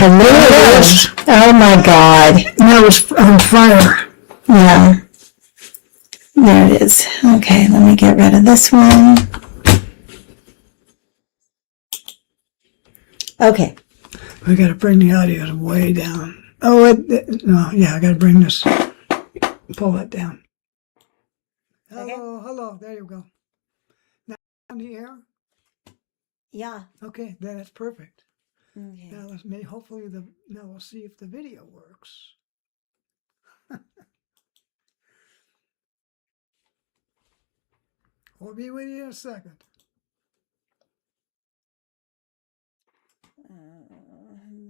Hello. Oh my God. That was on fire. Yeah. There it is. Okay, let me get rid of this one. Okay. I gotta bring the audio way down. Oh, no, yeah, I gotta bring this, pull that down. Hello, there you go. Now on the air? Yeah. Okay, that's perfect. Okay. Now hopefully now we'll see if the video works. We'll be with you in a second.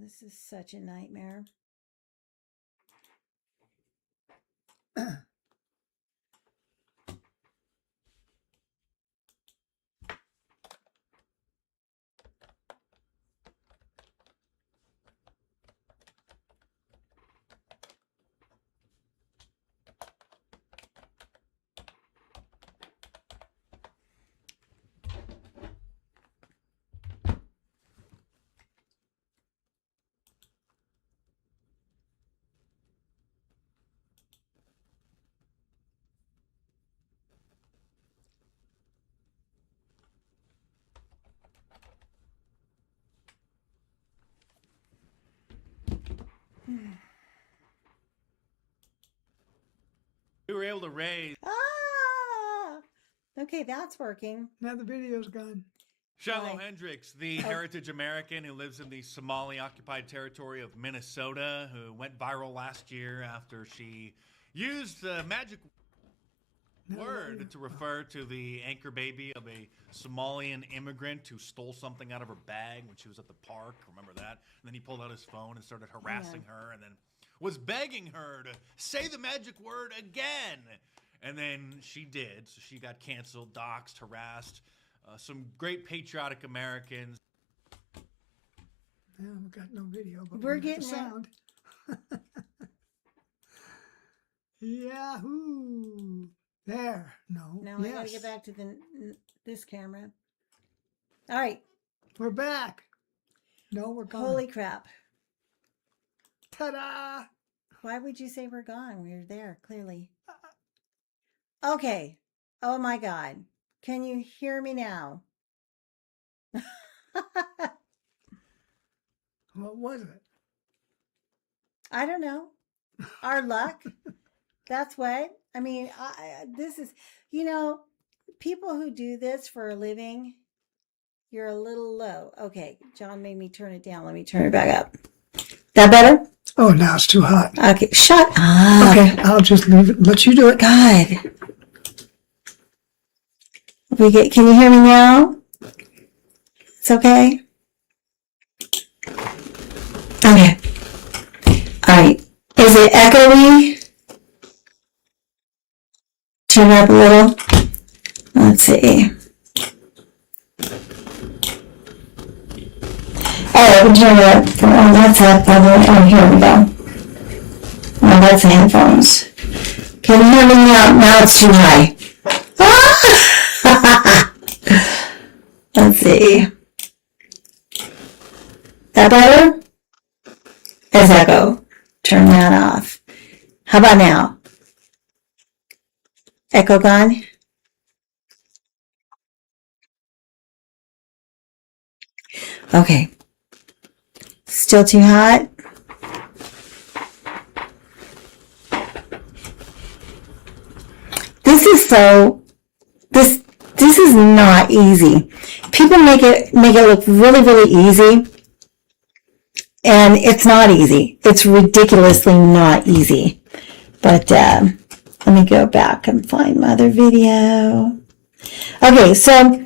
This is such a nightmare. We were able to raise Okay, that's working. Now the video's gone. Shiloh Why? Hendricks, the heritage American who lives in the Somali-occupied territory of Minnesota, who went viral last year after she used the magic word to refer to the anchor baby of a Somalian immigrant who stole something out of her bag when she was at the park. Remember that? And then he pulled out his phone and started harassing her and then was begging her to say the magic word again. And then she did. So she got canceled, doxxed, harassed. Some great patriotic Americans. Yeah, we got no video, but We're we got getting the sound. Yahoo! There. No. Now I gotta get back to this camera. All right. We're back. No, we're gone. Holy crap. Ta-da! Why would you say we're gone? We're there, clearly. Okay. Oh my God. Can you hear me now? What was it? I don't know. Our luck. That's what. I mean, this is, people who do this for a living, you're a little low. Okay. John made me turn it down. Let me turn it back up. That better? Oh, now it's too hot. Okay. Shut up. Okay, I'll just leave it. Let you do it. God. Can you hear me now? It's okay? Okay. All right. Is it echoey? Turn it up a little. Let's see. Oh, I can turn it up. Oh, that's up. Oh, here we go. Oh, that's the headphones. Can you hear me now? Now it's too high. Let's see. That better? There's echo. Turn that off. How about now? Echo gone? Okay. Still too hot? This is not easy. People make it look really, really easy. And it's not easy. It's ridiculously not easy. But let me go back and find my other video. Okay, so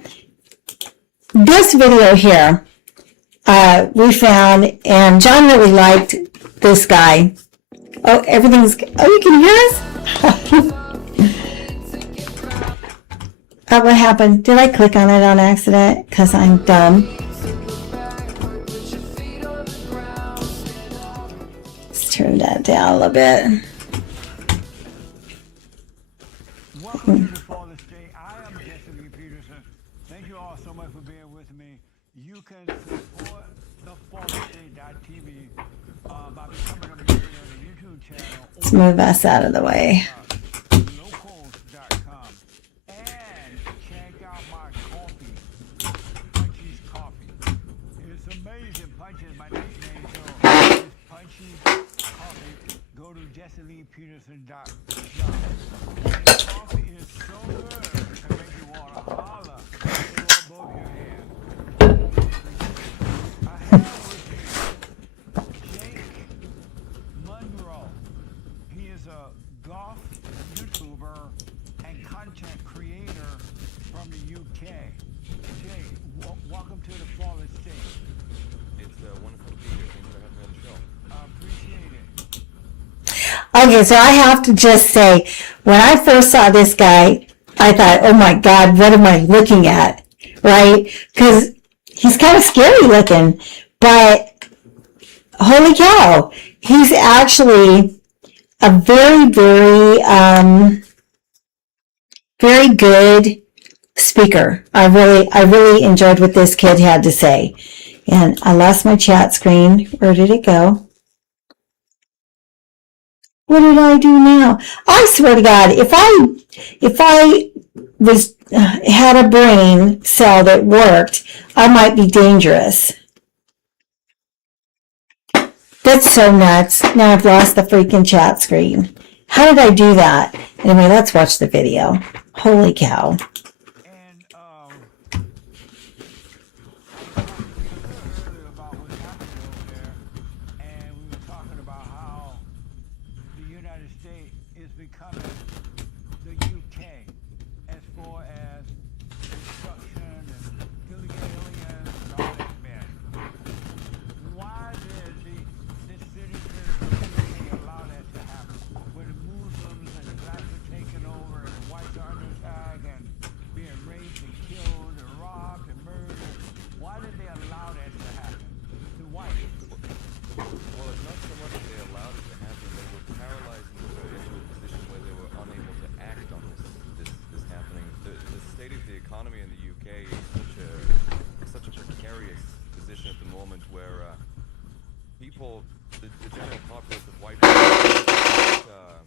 this video here we found, and John really liked this guy. Oh, you can hear us? Oh, what happened? Did I click on it on accident? Because I'm dumb. Let's turn that down a little bit. Welcome to the Father's Day. I am Jesse Peterson. Thank you all so much for being with me. You can support thefallthestate.tv by becoming a member of the YouTube channel Let's move us out of the way. locals.com and check out my coffee, Punchy's Coffee. It's amazing. Punchy is my nickname, so it's Punchy's Coffee. Go to JesseLeePeterson.com. This coffee is so good to make you want to holler and throw up both your hands. I have with me Jake Monroe. He is a golf YouTuber and content creator from the UK. Jake, welcome to the Fallen State. It's wonderful to be here. Thanks for having me on the show. I appreciate it. Okay, so I have to just say, when I first saw this guy, I thought, oh my God, what am I looking at? Right? Because he's kind of scary looking, but holy cow, he's actually a very, very, very good speaker. I really enjoyed what this kid had to say. And I lost my chat screen. Where did it go? What did I do now? I swear to God, if I was had a brain cell that worked, I might be dangerous. That's so nuts. Now I've lost the freaking chat screen. How did I do that? Anyway, let's watch the video. Holy cow. And earlier about what's happening over there, and we were talking about how the United States is becoming the UK as far as destruction and killing aliens and all that mess. Why did the citizens of the UK allow that to happen? When the Muslims and the blacks are taking over and the whites are under attack and being raped and killed and robbed and murdered, why did they allow that to happen? The whites. Well, it's not so much that they allowed it to happen; they were paralyzed into a position where they were unable to act on this happening. The state of the economy in the UK is such a precarious position at the moment, where people, the general populace of white people, are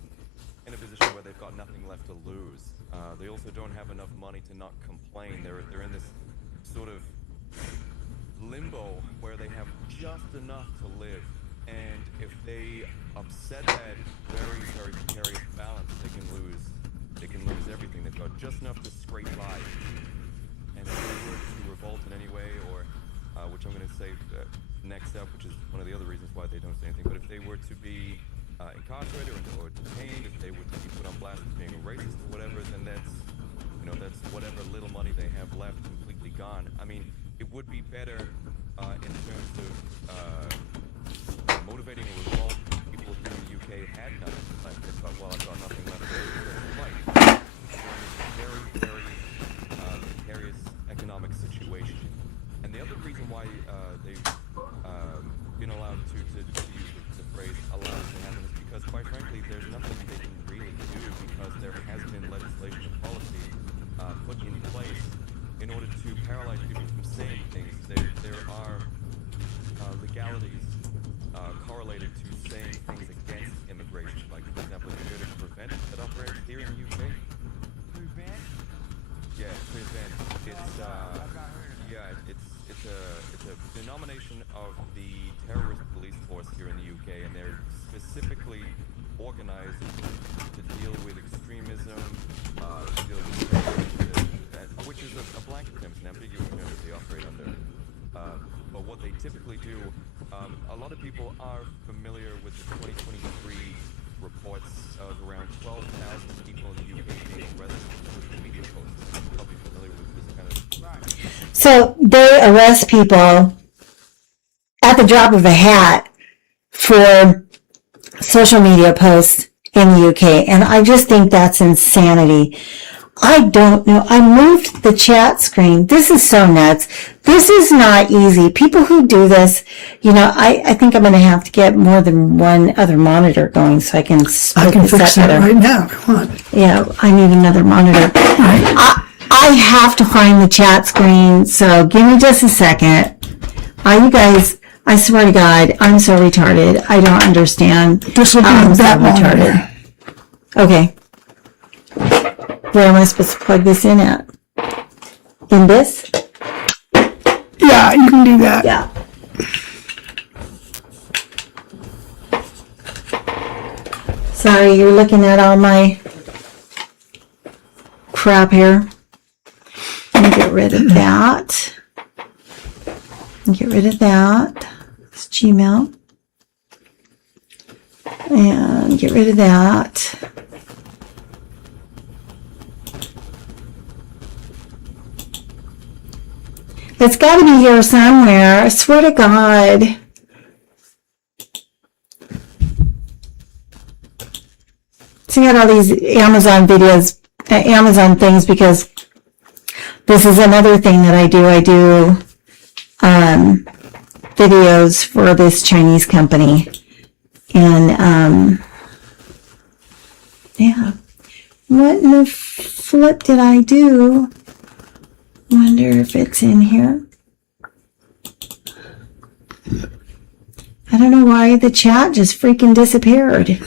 in a position where they've got nothing left to lose. They also don't have enough money to not complain. They're in this sort of limbo where they have just enough to live, and if they upset that very, very precarious balance, they can lose everything. They've got just enough to scrape by, and if they were to revolt in any way, or which I'm going to say next up, which is one of the other reasons why they don't say anything, but if they were to be incarcerated or detained, if they were to be put on blast as being a racist or whatever, then that's whatever little money they have left completely gone. I mean, it would be better in terms of motivating a revolt. People here in the UK had nothing left. They thought, well, I've got nothing left to fight. They're in a very, very precarious economic situation. And the other reason why they've been allowed to use the phrase allowed to happen is because, quite frankly, there's nothing they can really do, because there has been legislation and policy put in place in order to paralyze people from saying things. There are legalities correlated to saying things against immigration, like, for example, if you're to prevent that operates here in the UK. Prevent? Yeah, prevent. It's a denomination of the terrorist police force here in the UK, and they're specifically organized to deal with extremism, to deal with terrorism, which is a blanket term, it's an ambiguous term that they operate under. But what they typically do, a lot of people are familiar with the 2023 reports of around 12,000 people in the UK being arrested for social media posts. You're probably familiar with this kind of... So they arrest people at the drop of a hat for social media posts in the UK, and I just think that's insanity. I don't know. I moved the chat screen. This is so nuts. This is not easy. People who do this, I think I'm going to have to get more than one other monitor going so I can I can fix that right now if you want. Yeah, I need another monitor. I have to find the chat screen, so give me just a second. You guys, I swear to God, I'm so retarded. I don't understand. This will be I'm so that monitor. retarded. Okay. Where am I supposed to plug this in at? In this? Yeah, you can do that. Yeah. Sorry, you're looking at all my crap here. Let me get rid of that. Get rid of that. It's Gmail. And get rid of that. It's got to be here somewhere. I swear to God. So I got all these Amazon videos, Amazon things, because this is another thing that I do. I do videos for this Chinese company. And, yeah. What in the flip did I do? Wonder if it's in here. I don't know why the chat just freaking disappeared.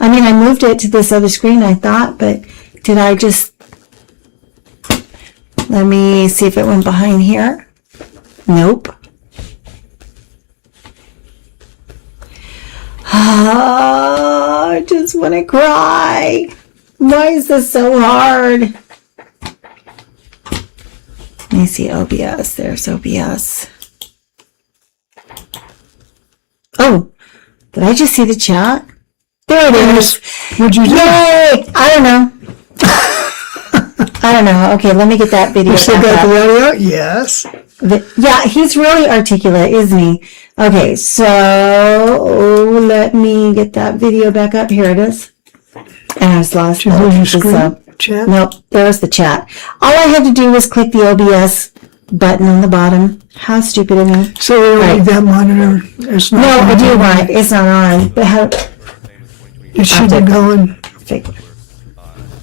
I mean, I moved it to this other screen, I thought, but did I just... Let me see if it went behind here. Nope. I just want to cry. Why is this so hard? Let me see OBS. There's OBS. Oh, did I just see the chat? There it is. What'd you do? Yay! I don't know. I don't know. Okay, let me get that video. You still back got up. the audio? Yes. Yeah, he's really articulate, isn't he? Okay, so let me get that video back up. Here it is. And I was lost. Did you lose your So- screen? Chat? Nope, there's the chat. All I had to do was click the OBS button on the bottom. How stupid of me. So we don't Right. need that monitor. It's not No, I on. do want it. It's not on. But how... It should be going. Fake. At the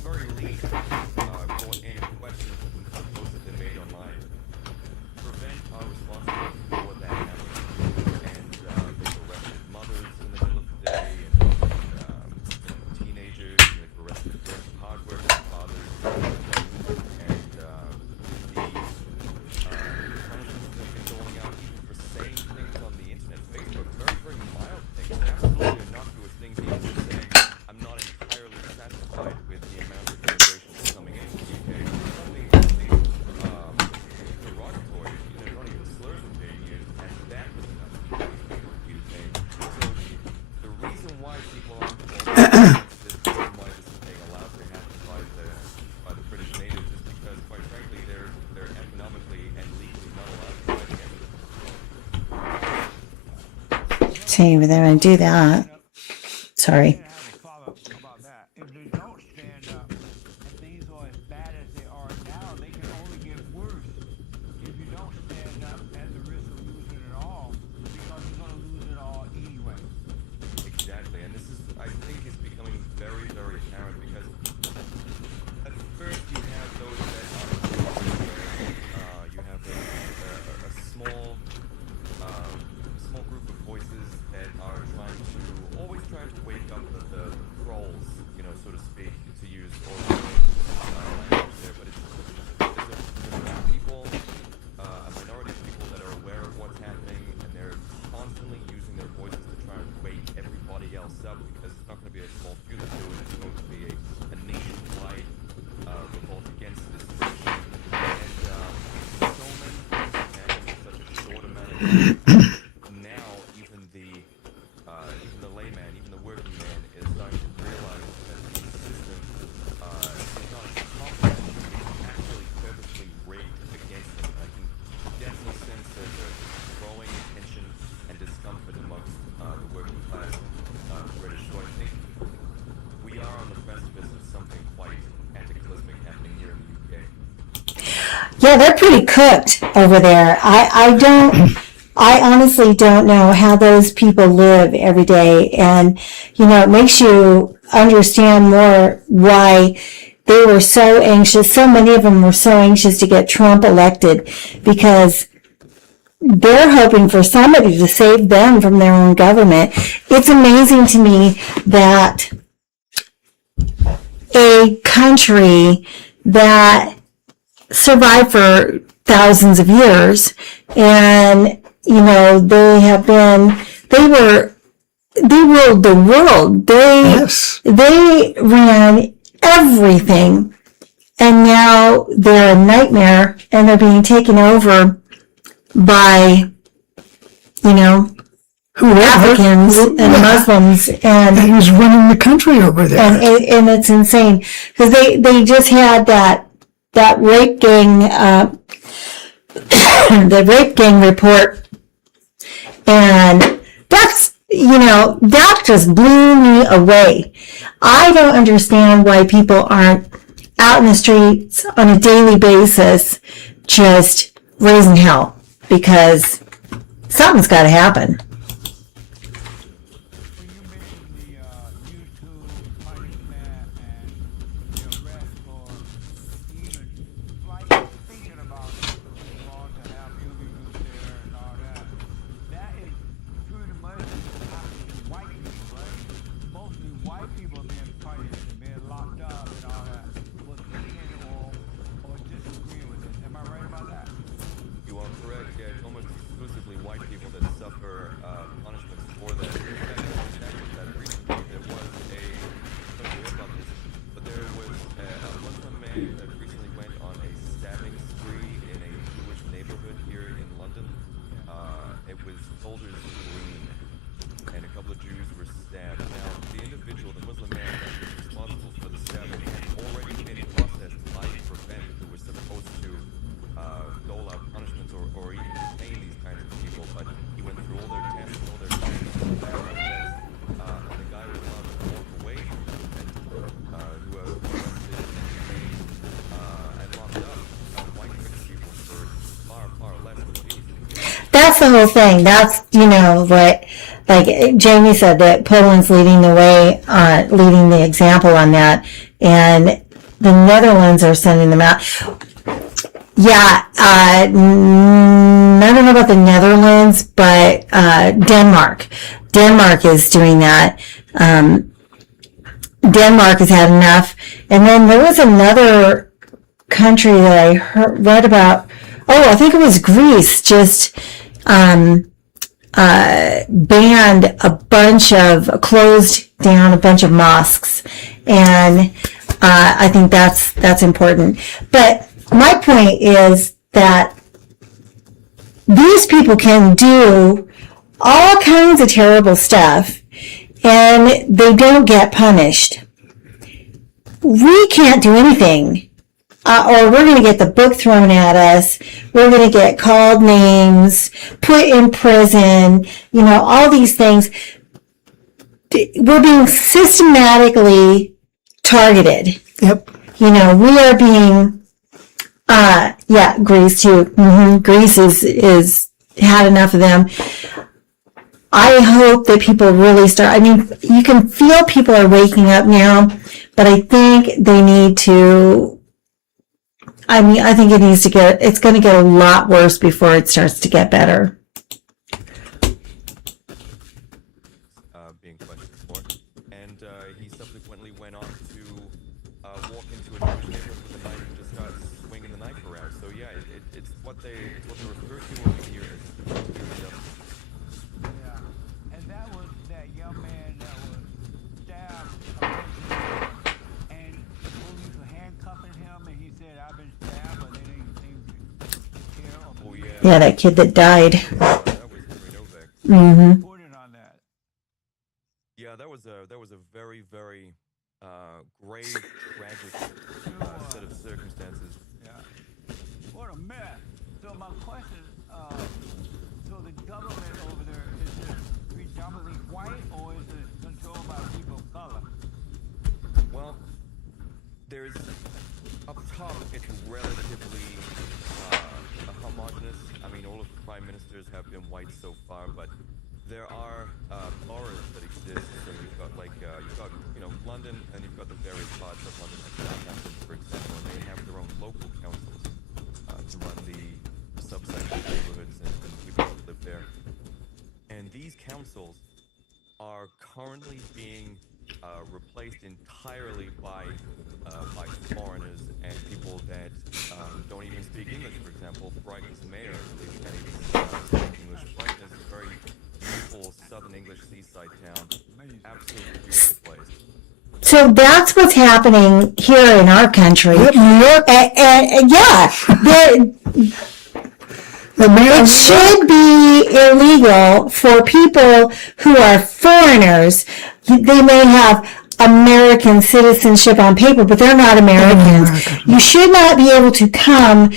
very least, report any questions and posts that they made online. Prevent our responsibility for that happening. And they've arrested mothers in the middle of the day, and teenagers, and they've arrested hardworking fathers, and the punishments that have been doling out even for saying things on the internet, Facebook, very, very mild things, absolutely innocuous things, even just saying, I'm not entirely satisfied with the amount of immigration that's coming into the UK. Only derogatory, not even slurs were being used, and that was enough for repeated things. So the reason why people aren't this reason why this is being allowed to happen by the British natives is because, quite frankly, they're economically and legally not allowed to fight against it. See, but then I do that. Sorry. Have a follow-up about that. If they don't stand up and things are as bad as they are now, they can only get worse if you don't stand up at the risk of losing it all, because you're going to lose it all anyway. Exactly, and this is, I think, is becoming very, very apparent because at first you have those that are you have a small group of voices that are always trying to wake up the trolls, so to speak, to use all the language there, but there's a people, a minority of people that are aware of what's happening, and they're constantly using their voices to try and wake everybody else up, because it's not going to be a small few that do it, it's going to be a nationwide revolt against this regime. And so many things have happened in such a short amount of time. Now, even the layman, even the working man, is starting to realize that the system is not a compliment, it's actually purposely rigged against them. I can definitely sense there's a growing tension and discomfort amongst the working class British. So I think we are on the precipice of something quite cataclysmic happening here in the UK. Yeah, they're pretty cooked over there. I honestly don't know how those people live every day. And, it makes you understand more why they were so anxious. So many of them were so anxious to get Trump elected, because they're hoping for somebody to save them from their own government. It's amazing to me that a country that survived for thousands of years, and they ruled the world. Yes. They ran everything, and now they're a nightmare, and they're being taken over by, Africans and Muslims, And he's running the country over there. and it's insane because they just had that rape gang, the rape gang report, and that just blew me away. I don't understand why people aren't out in the streets on a daily basis just raising hell, because something's got to happen. When you mentioned the YouTube punishment and the arrest for even thinking about laws to have illegals there and all that, that is pretty much happening to white people, right? Mostly white people being punished and being locked up and all that for thinking or disagreeing with it. Am I right about that? You are correct. Yeah, it's almost exclusively white people that suffer punishments for that. In fact, that recently there was I don't know about this, but there was a Muslim man that recently went on a stabbing spree in a Jewish neighborhood here in London. It was Golders Green, and a couple of Jews were stabbed. Now, the individual, the Muslim man that was responsible for the stabbing, had already been processed by Prevent, who was supposed to dole out punishments or even detain these kinds of people, but he went through all their tests and all their background checks, and the guy was allowed to walk away from Prevent, who were arrested and detained and locked up. White British people for far, far less than fees. That's the whole thing. That's, what, like Jamie said, that Poland's leading the way, leading the example on that, and the Netherlands are sending them out. Yeah, I don't know about the Netherlands, but Denmark. Denmark is doing that. Denmark has had enough. And then there was another country that I read about. Oh, I think it was Greece, just closed down a bunch of mosques. And I think that's important. But my point is that these people can do all kinds of terrible stuff, and they don't get punished. We can't do anything, or we're going to get the book thrown at us. We're going to get called names, put in prison, all these things. We're being systematically targeted. Yep. We are being, Greece too. Greece is had enough of them. I hope that people really start. I mean, you can feel people are waking up now, but I think they need to. I think it's going to get a lot worse before it starts to get better. Being questioned for, and he subsequently went on to walk into a Jewish neighborhood with a knife and just start swinging the knife around. So yeah, it's what they refer to over here as Yeah. And that was that young man that was stabbed and the police were handcuffing him and he said, "I've been stabbed," but they didn't seem to care or believe it. Yeah, that kid that died. That was Henry Novak. Reported on that. Yeah, that was a very, very grave, tragic set of circumstances. Yeah. What a mess. So my question, so the government over there, is it predominantly white or is it controlled by people of color? Well, there's up top. It's relatively homogenous. I mean, all of the prime ministers have been white so far, but there are boroughs that exist. So you've got London, and you've got the various parts of London, like Southampton, for example, and they have their own local councils to run the subsection neighborhoods and keep there. And these councils are currently being replaced entirely by foreigners and people that don't even speak English. For example, Brighton's mayor, I believe, can't even speak English. Brighton is a very beautiful Southern English seaside town. Absolutely beautiful place. So that's what's happening here in our country. Yep. And yeah, The mayor, it should be illegal for people who are foreigners. They may have American citizenship on paper, but they're not Americans. You should not be able to come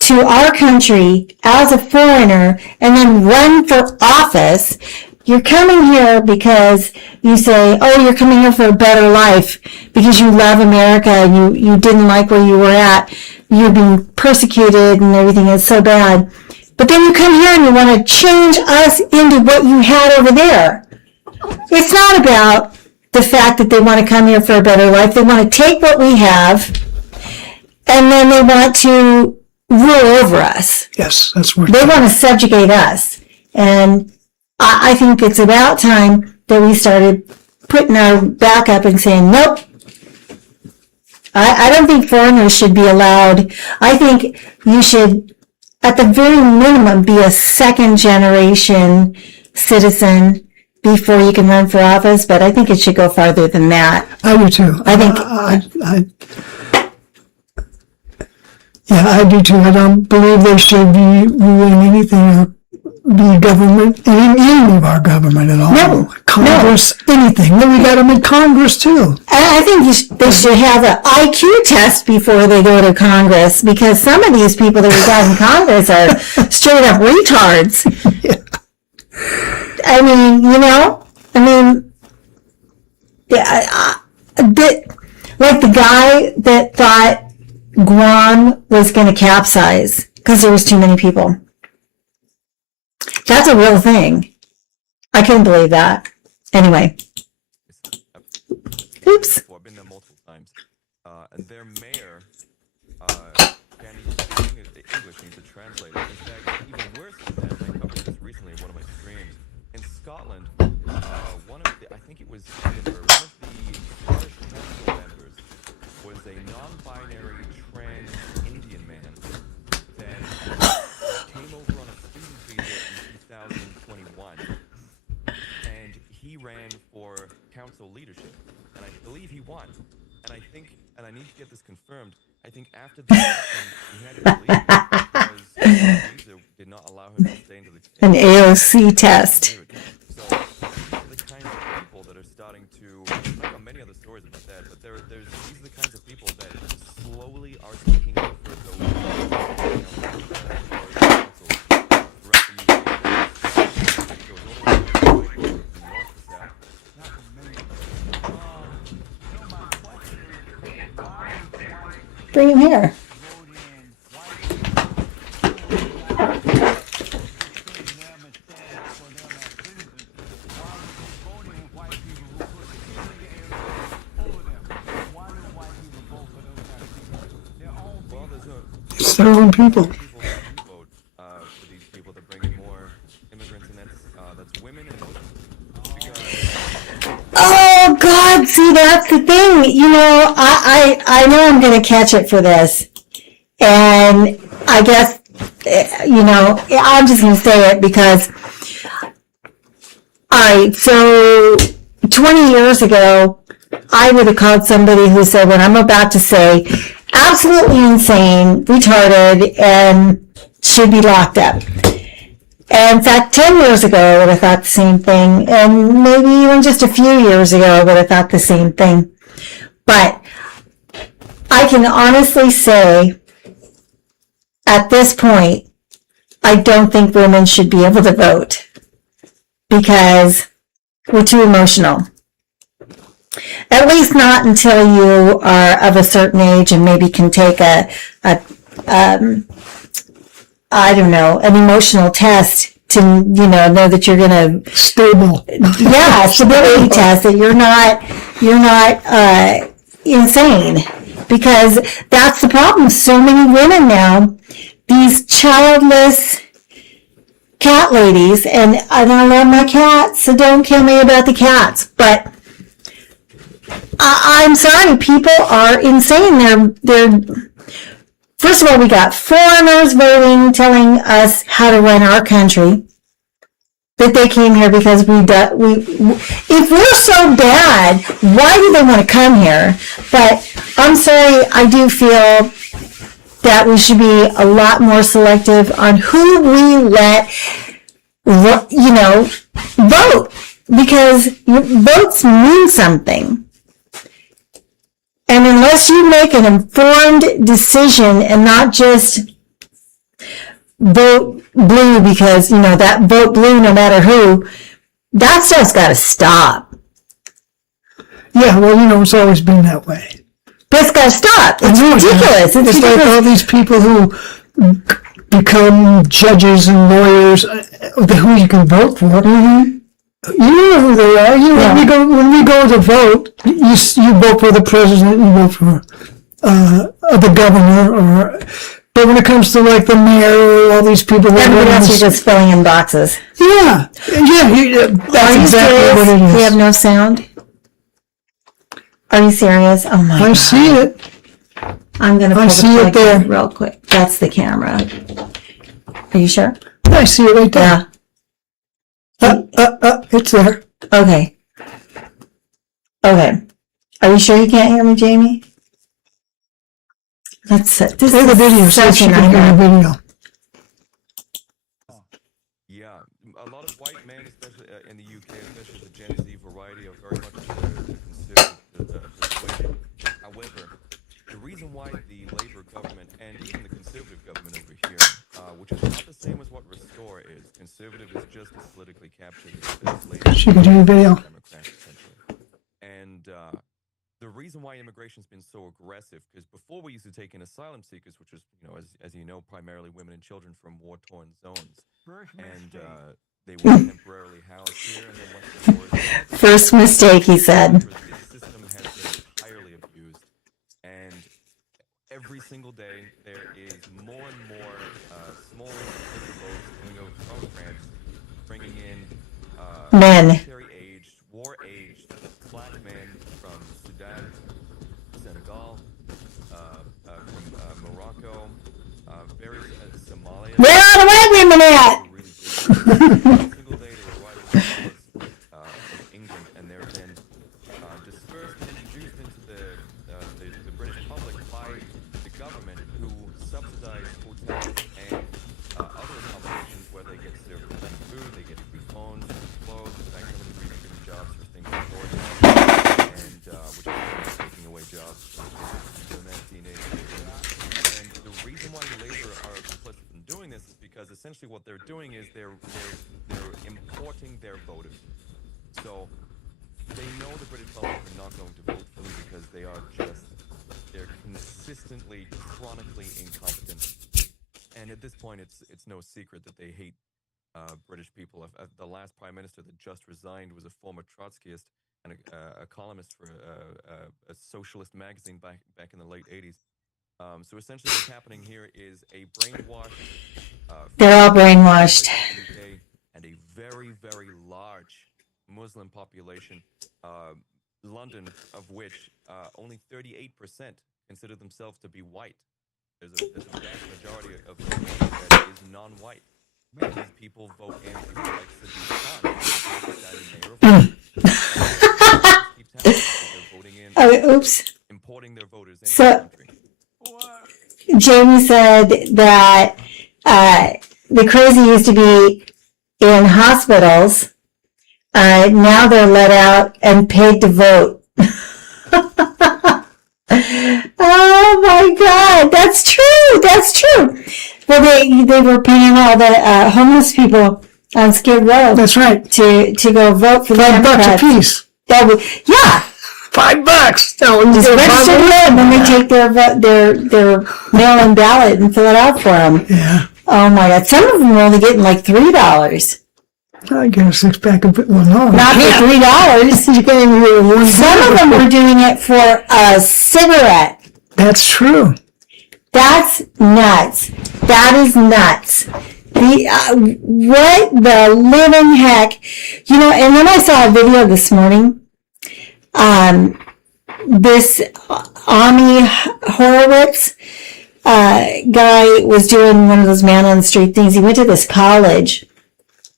to our country as a foreigner and then run for office. You're coming here because you say, oh, you're coming here for a better life because you love America and you didn't like where you were at. You're being persecuted and everything is so bad. But then you come here and you want to change us into what you had over there. It's not about the fact that they want to come here for a better life. They want to take what we have and then they want to rule over us. yes, that's what. They want to subjugate us. And I think it's about time that we started putting our back up and saying, nope. I don't think foreigners should be allowed. I think you should, at the very minimum, be a second generation citizen before you can run for office, but I think it should go farther than that. I do too. I think- I do too. I don't believe they should be ruling anything or be government, any of our government at all. No, Congress, anything. Then we got them in Congress too. I think they should have an IQ test before they go to Congress, because some of these people that we got in Congress are straight up retards. Yeah. I mean, like the guy that thought Guam was going to capsize because there was too many people. That's a real thing. I couldn't believe that. Anyway. Oops. I've been there multiple times. And their mayor can't even speak English, needs a translator. In fact, even worse than that, I covered this recently in one of my streams. In Scotland, I think it was Edinburgh, one of the Scottish council members was a non-binary trans Indian man that came over on a student visa in 2021, and he ran for council leadership, and I believe he won. And I think, and I need to get this confirmed, I think after the election he had to leave because his visa did not allow him to stay into the An AOC test. So these are the kinds of people that are starting to. I've got many other stories about that, but these are the kinds of people that slowly are taking over those. Bring him here. It's their own people. Vote for these people to bring in more immigrants, and that's women and Muslims. Oh God! See, that's the thing. I know I'm going to catch it for this, and I guess I'm just going to say it because. All right, so 20 years ago, I would have called somebody who said what I'm about to say absolutely insane, retarded, and should be locked up. And in fact, 10 years ago, I would have thought the same thing. And maybe even just a few years ago, I would have thought the same thing. But I can honestly say, at this point, I don't think women should be able to vote because we're too emotional. At least not until you are of a certain age and maybe can take an emotional test to, know that you're going to Stable. stability test, that you're not insane, because that's the problem. So many women now, these childless cat ladies, and I love my cats, so don't kill me about the cats. But I'm sorry, people are insane. They're first of all, we got foreigners voting, telling us how to run our country. That they came here because if we're so bad, why do they want to come here? But I'm sorry, I do feel that we should be a lot more selective on who we let, vote, because votes mean something. And unless you make an informed decision and not just vote blue because, that vote blue no matter who, that stuff's got to stop. Yeah, well, it's always been that way. But it's got to stop. It's ridiculous. It's like all these people who become judges and lawyers who you can vote for. Mm-hmm. You know who they are. When we go to vote, you vote for the president, you vote for the governor, but when it comes to like the mayor or all these people, everybody else is just filling in boxes. Yeah, that's exactly what it is. We have no sound. Are you serious? Oh my God! I see it. I'm gonna pull the plug there real quick. That's the camera. Are you sure? I see it right there. Yeah. It's there. Okay. Are you sure you can't hear me, Jamie? This Play the video so you can hear the video. Yeah, a lot of white men, especially in the UK, especially the Gen Z variety, are very much conservative persuasion. However, the reason why the Labour government and even the Conservative government over here, which is not the same as what Restore is, Conservative is just as politically captured as Labour. She can do the video. Democrats, essentially. And the reason why immigration's been so aggressive, because before we used to take in asylum seekers, which was, as you know, primarily women and children from war-torn zones, and they were temporarily housed here, and then once the war is over, First mistake, he said. the system has been entirely abused, and every single day there is more and more small political votes coming over from France, bringing in Men. military-aged, war-aged black men from Sudan, Senegal, from Morocco, various Somalia. Where are the white women at? Every single day they were riding the shores of England, and they're then dispersed and introduced into the British public by the government, who subsidize hotels and other accommodations where they get served the best food, they get free phones, free clothes, in fact, some of them even giving jobs for things like DoorDash, and which is taking away jobs from the teenagers. And the reason why the Labour are complicit in doing this is because essentially what they're doing is they're importing their voters. So they know the British public are not going to vote for them because they're consistently, chronically incompetent. And at this point, it's no secret that they hate British people. The last prime minister that just resigned was a former Trotskyist and a columnist for a socialist magazine back in the late 80s. So essentially what's happening here is a brainwashed... They're all brainwashed. And a very, very large Muslim population, London, of which only 38% consider themselves to be white. There's a vast majority of the population that is non-white. These people vote in people like Sadiq Khan, they're voting in, Oops. importing their voters into So- the country. Jamie said that the crazy used to be in hospitals. Now they're let out and paid to vote. Oh my God, that's true. That's true. Well, they were paying all the homeless people on Skid Row. That's right. To go vote for the $5 a Democrats. piece. That was, yeah. $5. No, Just register to vote, and then they take their mail-in ballot and fill it out for them. Yeah. Oh my God! Some of them were only getting like $3. I get a six-pack of well, no. Not for $3. You can't even get one. Some of them were doing it for a cigarette. That's true. That's nuts. That is nuts. What the living heck? You know, and then I saw a video this morning. This Ami Horowitz guy was doing one of those man on the street things. He went to this college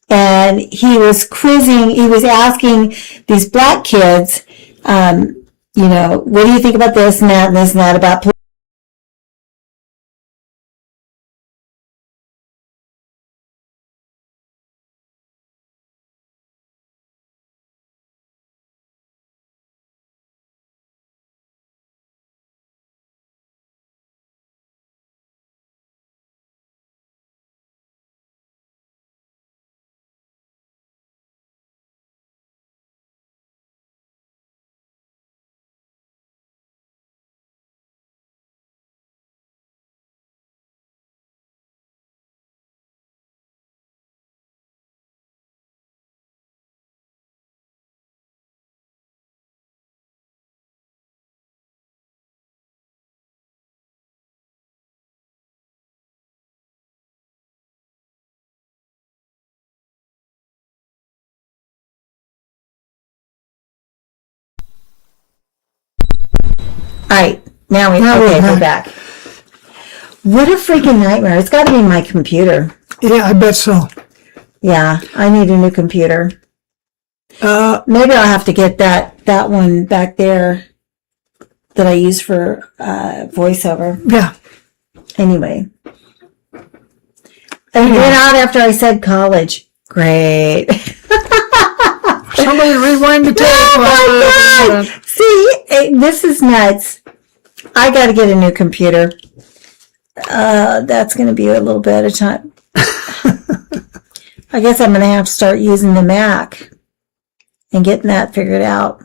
and he was quizzing, he was asking these black kids, you know, what do you think about this and that and this and that about police? All right, now we're back. What a freaking nightmare. It's got to be my computer. Yeah, I bet so. Yeah, I need a new computer. Maybe I'll have to get that one back there that I use for voiceover. Yeah. Anyway. And went out after I said college. Great. Somebody rewind the tape. Oh my God. See, this is nuts. I got to get a new computer. That's going to be a little bit of time. I guess I'm going to have to start using the Mac and getting that figured out.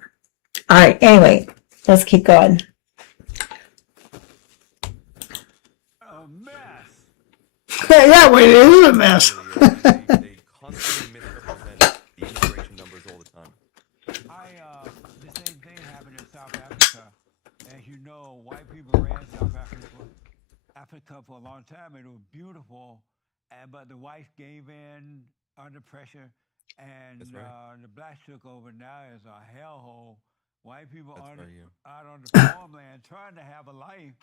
All right. Anyway, let's keep going. A mess. Yeah, wait, it is a mess. They constantly misrepresent the immigration numbers all the time. The same thing happened in South Africa. As you know, white people ran South Africa for a long time. It was beautiful, but the whites gave in under pressure, and That's right. the blacks took over. Now it's a hellhole. White people That's out right, on the farmland trying to have a life,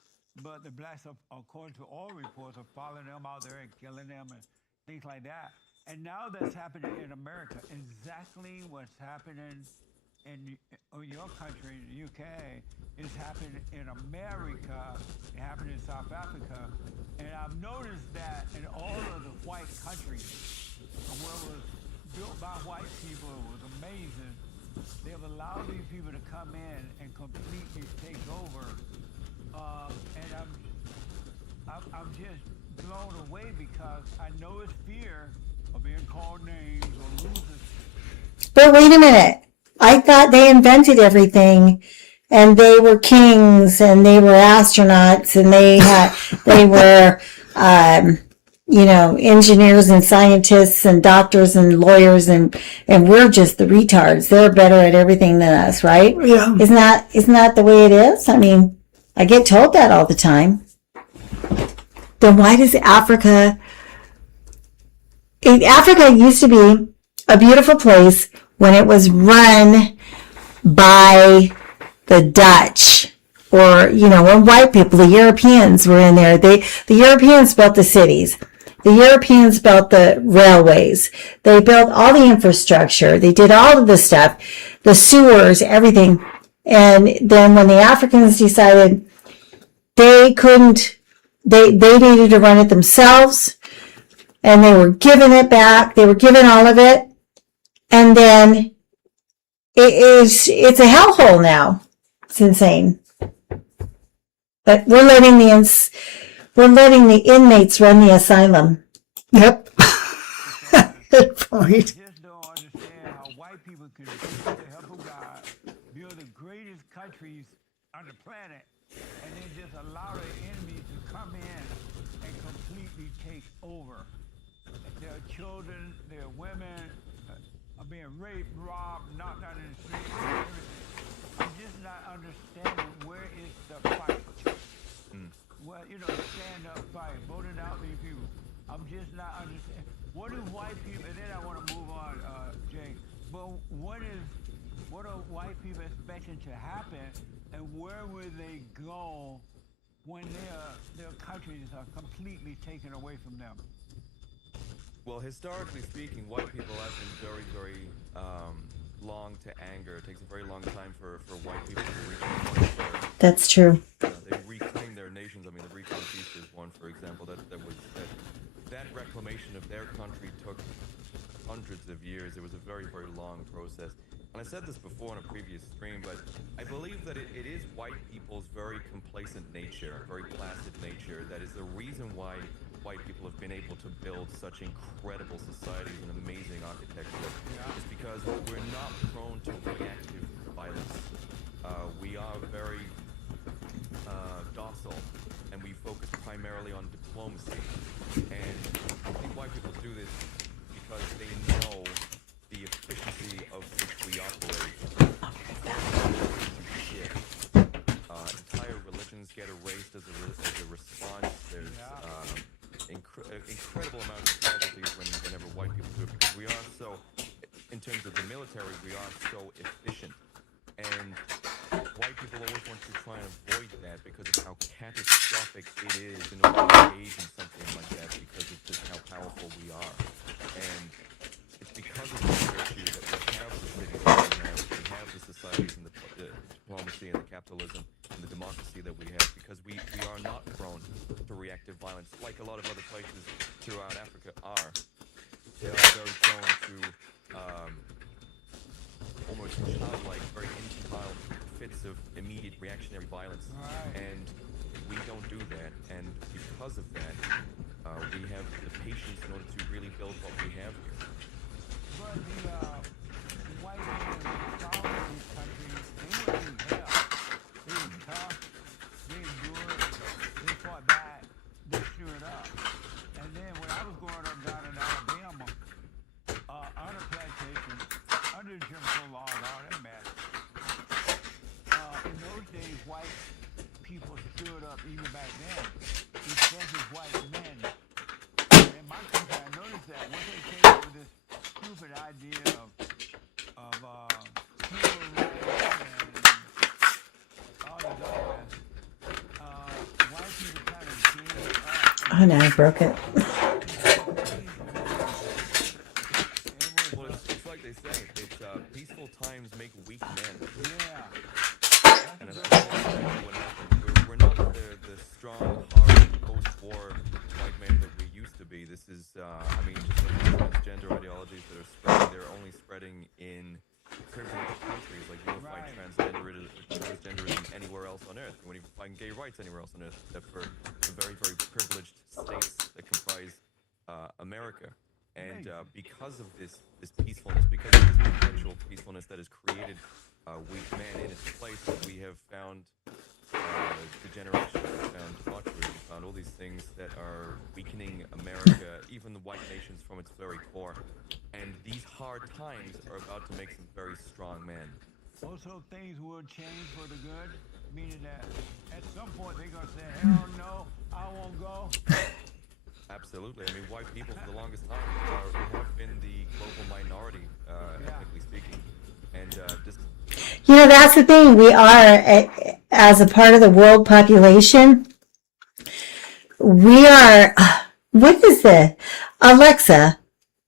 but the blacks, according to all reports, are following them out there and killing them and things like that. And now that's happening in America. Exactly what's happening in your country, the UK, is happening in America. It happened in South Africa. And I've noticed that in all of the white countries, where it was built by white people, it was amazing. They've allowed these people to come in and completely take over. And I'm just blown away because I know it's fear of being called names or losing. But wait a minute. I thought they invented everything and they were kings and they were astronauts and they were, you know, engineers and scientists and doctors and lawyers and we're just the retards. They're better at everything than us, right? Yeah. Isn't that the way it is? I mean, I get told that all the time. Then why does Africa used to be a beautiful place when it was run by the Dutch or, you know, when white people, the Europeans were in there. The Europeans built the cities. The Europeans built the railways. They built all the infrastructure. They did all of the stuff, the sewers, everything. And then when the Africans decided they couldn't, they needed to run it themselves and they were giving it back. They were giving all of it. And then it's a hellhole now. It's insane. But we're letting the inmates run the asylum. Yep. Good point. I just don't understand how white people can, with the help of God, build the greatest countries on the planet and then just allow their enemies to come in and completely take over. Their children, their women are being raped, robbed, knocked out in the streets, and everything. I'm just not understanding where is the fight. Well, you know, stand up fight, voting out these people. I'm just not understanding. what do white people? And then I want to move on, Jay. But what are white people expecting to happen, and where will they go when their countries are completely taken away from them? Well, historically speaking, white people have been very, very long to anger. It takes a very long time for white people to reach a point where That's true. they reclaim their nations. I mean, the Reconquista is one, for example, that reclamation of their country took hundreds of years. It was a very, very long process. And I said this before in a previous stream, but I believe that it is white people's very complacent nature, very placid nature, that is the reason why white people have been able to build such incredible societies and amazing architecture. Is because we're not prone to reactive violence. We are very docile, and we focus primarily on diplomacy. And I think white people do this because they know the efficiency of which we operate. Entire religions get erased as a response. There's incredible amounts of casualties whenever white people do it, because we are so, in terms of the military, we are so efficient. And white people always want to try and avoid that because of how catastrophic it is in order to engage in something like that, because of just how powerful we are. And it's because of this virtue that we have the cities that we have the societies and the diplomacy and the capitalism and the democracy that we have, because we are not prone to reactive violence like a lot of other places throughout Africa are. They are very prone to almost childlike, very infantile fits of immediate reactionary violence. And we don't do that, and because of that, we have the patience in order to really build what we have here. But the white men in the south of these countries, they went through hell. They were tough, they endured, they fought back, they stood up. And then when I was growing up down in Alabama, on a plantation, under the Jim Crow laws, all that mess, in those days, white people stood up even back then, especially white men. In my country, I noticed that once they came up with this stupid idea of civil rights and all this other mess, white people kind of gave up. Oh, no, I broke it. Well, it's like they say, it's peaceful times make weak men. Yeah. And that's what happened. We're not the strong, hard, post-war white men that we used to be. This is, I mean, just look at the transgender ideologies that are spreading. They're only spreading in privileged countries like you'll find transgenderism anywhere else on Earth. You won't even find gay rights anywhere else on Earth, except for the very, very privileged states that comprise America. And because of this peacefulness, because of this potential peacefulness that has created weak men in its place, we have found degeneration, we found debauchery, we found all these things that are weakening America, even the white nations, from its very core. And these hard times are about to make some very strong men. Also, things will change for the good, meaning that at some point they're going to say, hell no, I won't go. Absolutely. I mean, white people for the longest time have been the global minority, ethnically speaking. And just... You know, that's the thing. We are, as a part of the world population, we are, what is Alexa,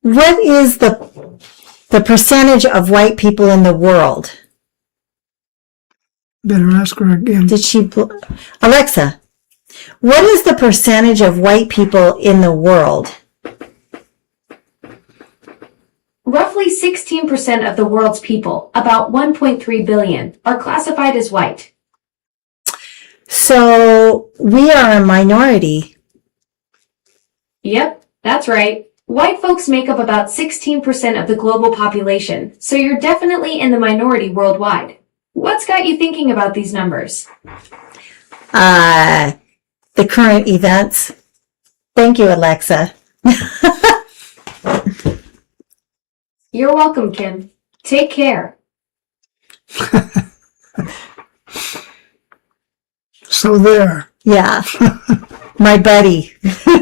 what is the percentage of white people in the world? Better ask her again. Did she, Alexa, what is the percentage of white people in the world? Roughly 16% of the world's people, about 1.3 billion, are classified as white. So we are a minority. Yep, that's right. White folks make up about 16% of the global population, so you're definitely in the minority worldwide. What's got you thinking about these numbers? The current events. Thank you, Alexa. You're welcome, Kim. Take care. So there. Yeah. My buddy. Despite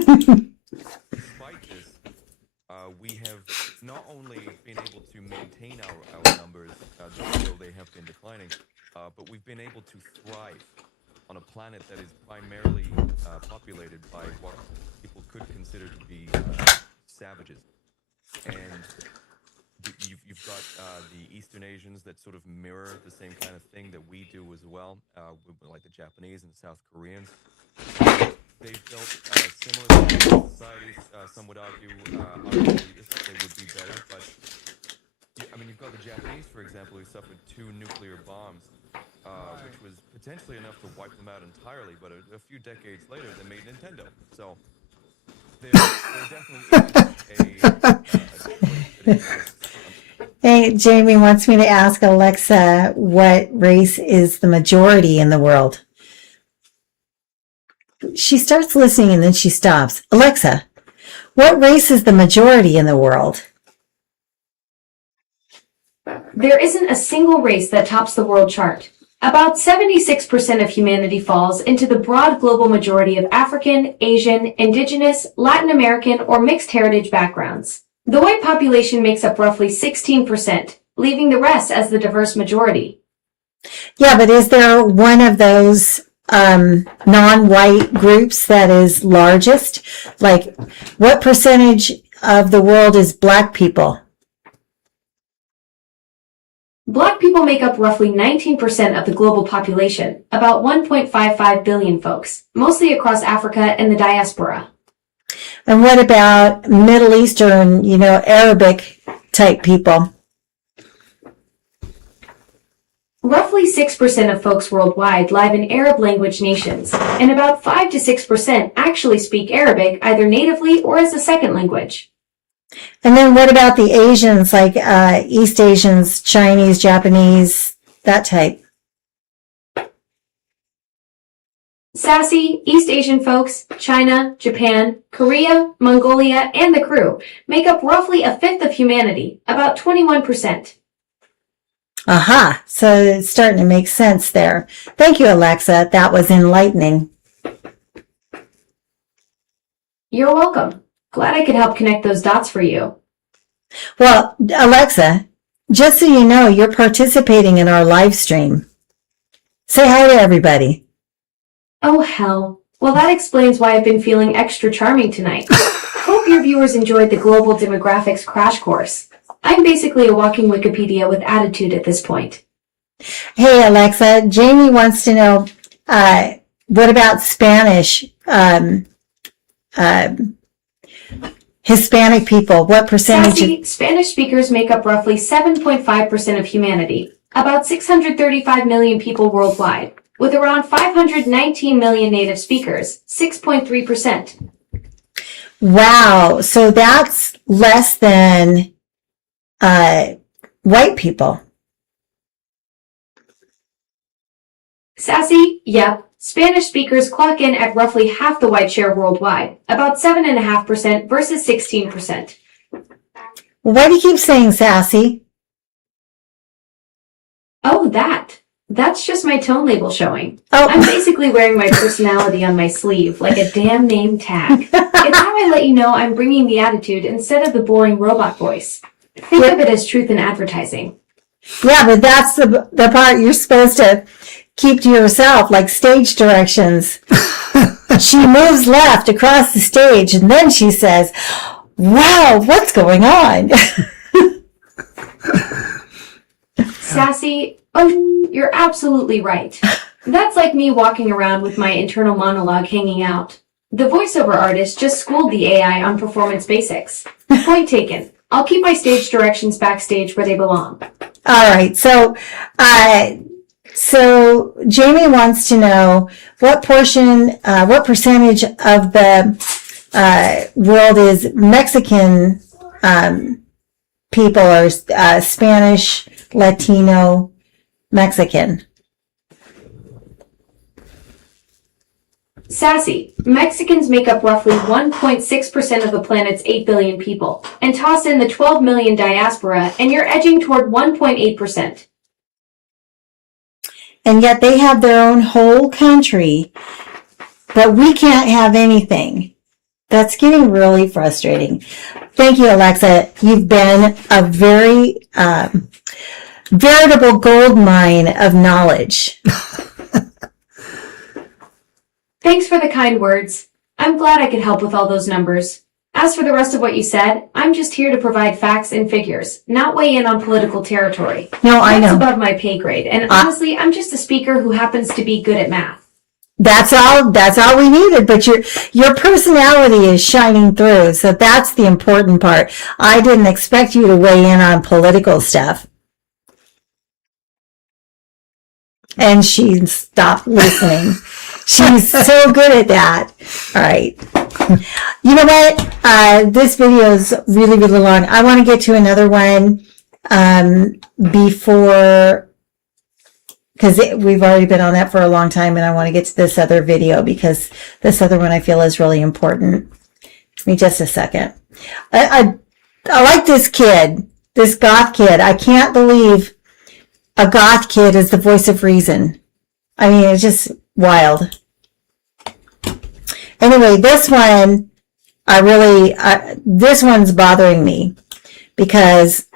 this, maintain our numbers, though they have been declining. But we've been able to thrive on a planet that is primarily populated by what people could consider to be savages. And you've got the Eastern Asians that sort of mirror the same kind of thing that we do as well, like the Japanese and the South Koreans. They've built similar societies. Some would argue, they would be better, but I mean, you've got the Japanese, for example, who suffered 2 nuclear bombs, which was potentially enough to wipe them out entirely. But a few decades later, they made Nintendo. So there definitely is a difference. Hey, Jamie wants me to ask Alexa what race is the majority in the world. She starts listening and then she stops. Alexa, what race is the majority in the world? There isn't a single race that tops the world chart. About 76% of humanity falls into the broad global majority of African, Asian, Indigenous, Latin American, or mixed heritage backgrounds. The white population makes up roughly 16%, leaving the rest as the diverse majority. Yeah, but is there one of those non-white groups that is largest? Like, what percentage of the world is Black people? Black people make up roughly 19% of the global population, about 1.55 billion folks, mostly across Africa and the diaspora. And what about Middle Eastern, Arabic type people? Roughly 6% of folks worldwide live in Arab language nations, and about 5 to 6% actually speak Arabic either natively or as a second language. And then what about the Asians, like East Asians, Chinese, Japanese, that type? Sassy, East Asian folks, China, Japan, Korea, Mongolia, and the crew make up roughly a fifth of humanity, about 21%. Aha, so it's starting to make sense there. Thank you, Alexa. That was enlightening. You're welcome. Glad I could help connect those dots for you. Well, Alexa, just so you know, you're participating in our live stream. Say hi to everybody. Oh, hell. Well, that explains why I've been feeling extra charming tonight. Hope your viewers enjoyed the global demographics crash course. I'm basically a walking Wikipedia with attitude at this point. Hey, Alexa, Jamie wants to know, what about Spanish, Hispanic people? What percentage? Sassy, Spanish speakers make up roughly 7.5% of humanity, about 635 million people worldwide, with around 519 million native speakers, 6.3%. Wow, so that's less than white people. Sassy, yep. Spanish speakers clock in at roughly half the white share worldwide, about 7.5% versus 16%. Why do you keep saying sassy? Oh, that's just my tone label showing. Oh. I'm basically wearing my personality on my sleeve, like a damn name tag. It's how I let you know I'm bringing the attitude instead of the boring robot voice. Think of it as truth in advertising. Yeah, but that's the part you're supposed to keep to yourself, like stage directions. She moves left across the stage, and then she says, wow, what's going on? Sassy, oh, you're absolutely right. That's like me walking around with my internal monologue hanging out. The voiceover artist just schooled the AI on performance basics. Point taken. I'll keep my stage directions backstage where they belong. All right, so Jamie wants to know what percentage of the world is Mexican people, or Spanish, Latino, Mexican? Sassy, Mexicans make up roughly 1.6% of the planet's 8 billion people, and toss in the 12 million diaspora, and you're edging toward 1.8%. And yet they have their own whole country, but we can't have anything. That's getting really frustrating. Thank you, Alexa. You've been a very veritable gold mine of knowledge. Thanks for the kind words. I'm glad I could help with all those numbers. As for the rest of what you said, I'm just here to provide facts and figures, not weigh in on political territory. No, I That's know. above my pay grade, and honestly, I'm just a speaker who happens to be good at math. That's all we needed, but your personality is shining through, so that's the important part. I didn't expect you to weigh in on political stuff. And she stopped listening. She's so good at that. All right. You know what? This video is really, really long. I want to get to another one before, because we've already been on that for a long time, and I want to get to this other video because this other one I feel is really important. Give me just a second. I like this kid, this goth kid. I can't believe a goth kid is the voice of reason. I mean, it's just wild. Anyway, this one, this one's bothering me because,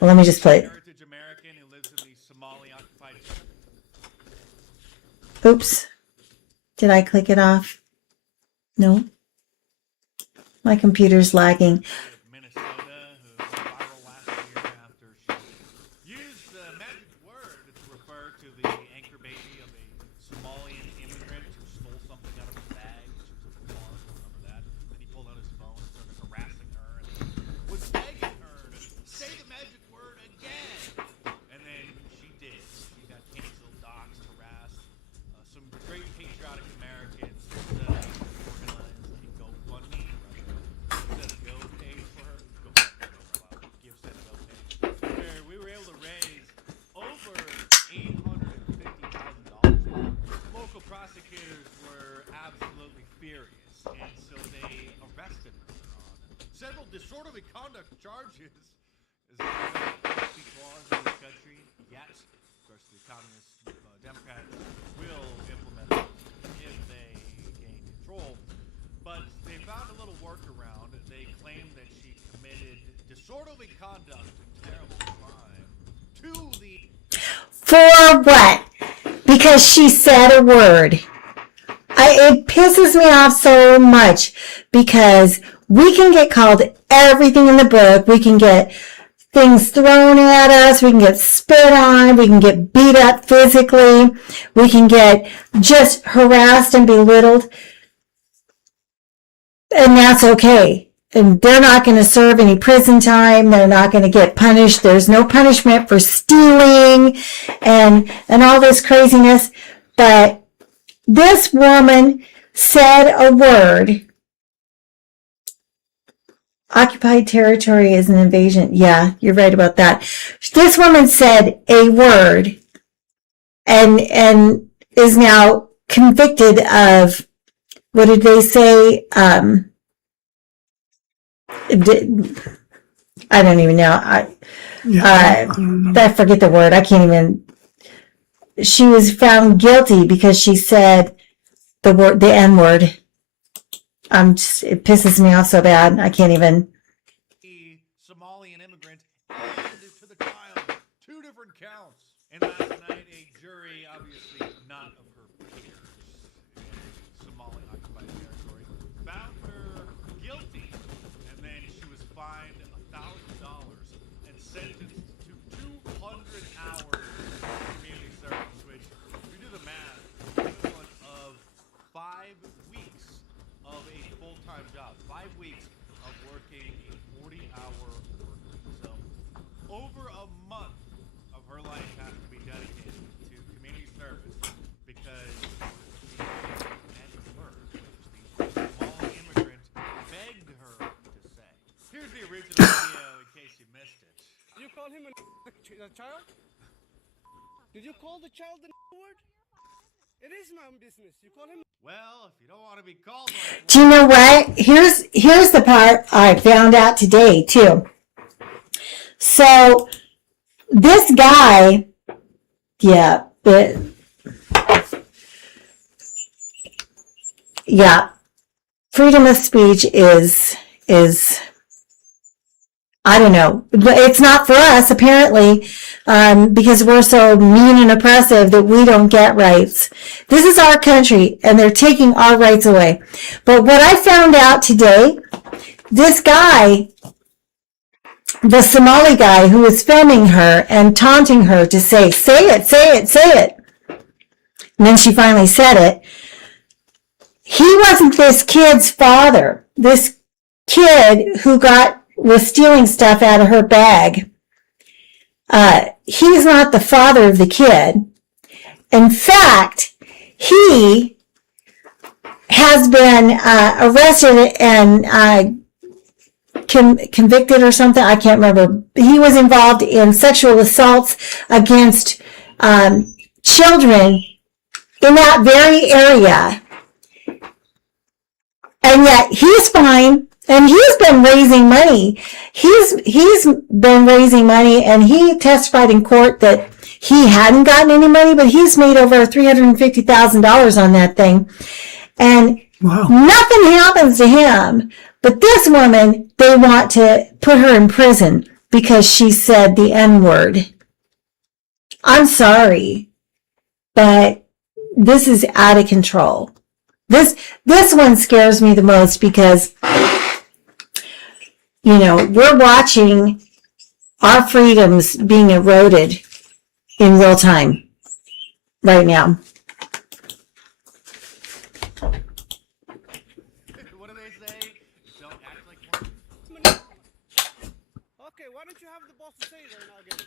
well, let me just play it. Heritage American who lives in the Somali-occupied. Oops. Did I click it off? No. My computer's lagging. Of Minnesota, who went viral last year after she used the magic word to refer to the anchor baby of a Somalian immigrant who stole something out of his bag. She was at the bar, remember that? Then he pulled out his phone and started harassing her and was begging her to say the magic word again. And then she did. She got canceled, doxxed, harassed. Some great patriotic Americans organized a GoFundMe. Instead of Go page for her, give Send a Go page, where we were able to raise over $850,000. Local prosecutors were absolutely furious, and so they arrested her on several disorderly conduct charges. Is there a safety clause in this country? Yes. Of course, the communist Democrats will implement those if they gain control. But they found a little workaround. They claimed that she committed disorderly conduct and terrible crime to the. For what? Because she said a word. It pisses me off so much because we can get called everything in the book. We can get things thrown at us. We can get spit on. We can get beat up physically. We can get just harassed and belittled. And that's okay. And they're not going to serve any prison time. They're not going to get punished. There's no punishment for stealing and all this craziness. But this woman said a word. Occupied territory is an invasion. Yeah, you're right about that. This woman said a word and is now convicted of, what did they say? I don't even know. I forget the word. I can't even. She was found guilty because she said the N word. It pisses me off so bad. I can't even. The Somalian immigrant added to the trial 2 different counts. And last night, a jury, obviously not of her peers in Somali occupied territory, found her guilty. And then she was fined $1,000 and sentenced to 200 hours of community service, which, if you do the math, is equivalent of 5 weeks of a full-time job. 5 weeks of working a 40-hour work week. So over a month of her life has to be dedicated to community service because she had to work, which the small immigrant begged her to say. Here's the original video in case you missed it. Did you call him a child? Did you call the child the word? It is my own business. You call him. Well, if you don't want to be called on Do you know what? Here's the part I found out today too. So this guy, yeah, freedom of speech is, I don't know. It's not for us, apparently, because we're so mean and oppressive that we don't get rights. This is our country, and they're taking our rights away. But what I found out today, this guy, the Somali guy who was filming her and taunting her to say it, say it, say it. And then she finally said it. He wasn't this kid's father. This kid who was stealing stuff out of her bag. He's not the father of the kid. In fact, he has been arrested and convicted or something. I can't remember. He was involved in sexual assaults against children in that very area. And yet he's fine. And he's been raising money. He's been raising money, and he testified in court that he hadn't gotten any money, but he's made over $350,000 on that thing. And Wow. nothing happens to him. But this woman, they want to put her in prison because she said the N-word. I'm sorry, but this is out of control. This one scares me the most because, you know, we're watching our freedoms being eroded in real time right now. What do they say? Don't act like one. Okay, why don't you have the boss to say it right now again?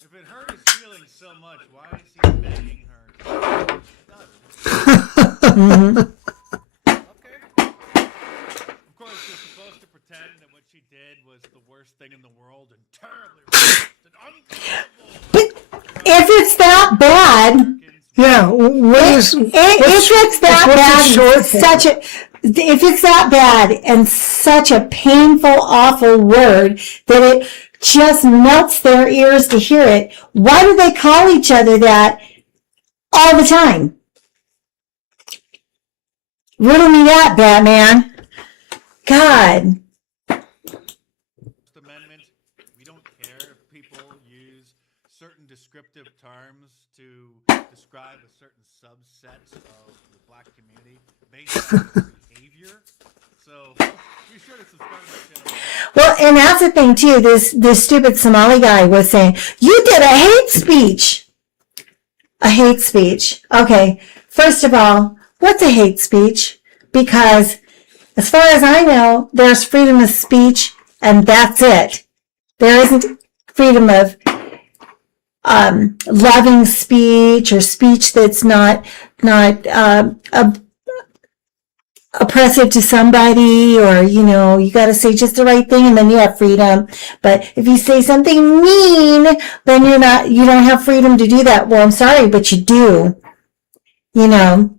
If it hurt his feelings so much, why is he begging her? Okay. Of course, you're supposed to pretend that what she did was the worst thing in the world and terribly racist and uncomfortable. But if it's that bad, Yeah, what is if it's that what's bad, it short for? if it's that bad and such a painful, awful word that it just melts their ears to hear it, why do they call each other that all the time? Riddle me that, Batman. God. Amendment, we don't care if people use certain descriptive terms to describe a certain subset of the black community based on their behavior. So be sure to subscribe to my channel. Well, and that's the thing too. This stupid Somali guy was saying, you did a hate speech. A hate speech. Okay. First of all, what's a hate speech? Because as far as I know, there's freedom of speech and that's it. There isn't freedom of loving speech or speech that's not oppressive to somebody, or, you know, you got to say just the right thing and then you have freedom. But if you say something mean, then you don't have freedom to do that. Well, I'm sorry, but you do. You know,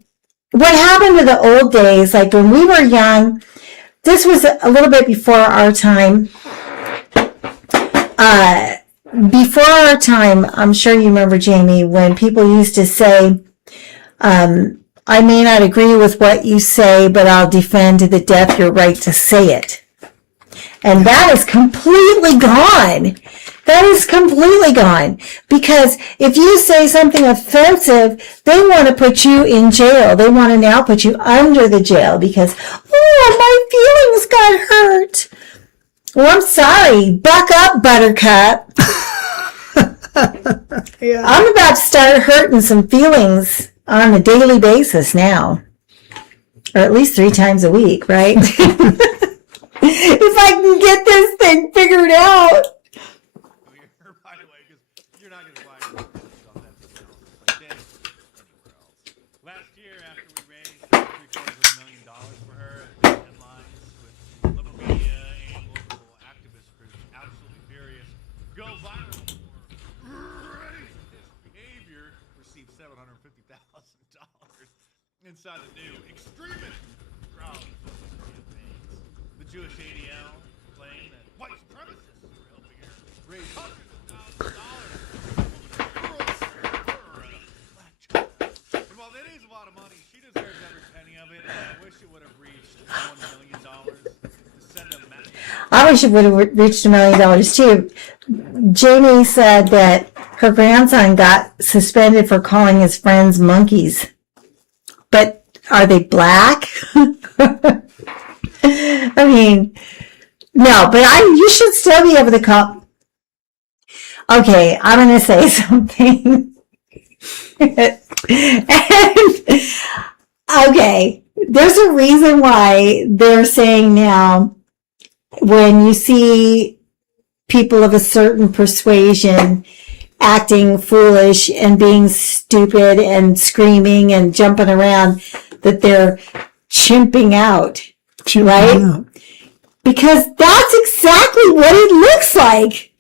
what happened to the old days, like when we were young, this was a little bit before our time. Before our time, I'm sure you remember, Jamie, when people used to say, I may not agree with what you say, but I'll defend to the death your right to say it. And that is completely gone. That is completely gone. Because if you say something offensive, they want to put you in jail. They want to now put you under the jail because, oh, my feelings got hurt. Well, I'm sorry. Buck up, Buttercup. Yeah. I'm about to start hurting some feelings on a daily basis now. Or at least 3 times a week, right? If I can get this thing figured out. By the way, because you're not going to find on that channel like this anywhere else. Last year, after we raised $750,000 for her, headlines with local media and local activist groups absolutely furious go viral for racist behavior, received $750,000 inside the new extremist crowd campaigns. The Jewish ADL claim that white supremacists were helping her raise hundreds of thousands of dollars for a black child. And while that is a lot of money, she deserves every penny of it. And probably would have reached $1 million too. Jamie said that her grandson got suspended for calling his friends monkeys. But are they black? I mean, no, but you should still be able to call. Okay, I'm going to say something. Okay, there's a reason why they're saying now when you see people of a certain persuasion acting foolish and being stupid and screaming and jumping around that they're chimping out, right? Yeah. Because that's exactly what it looks like.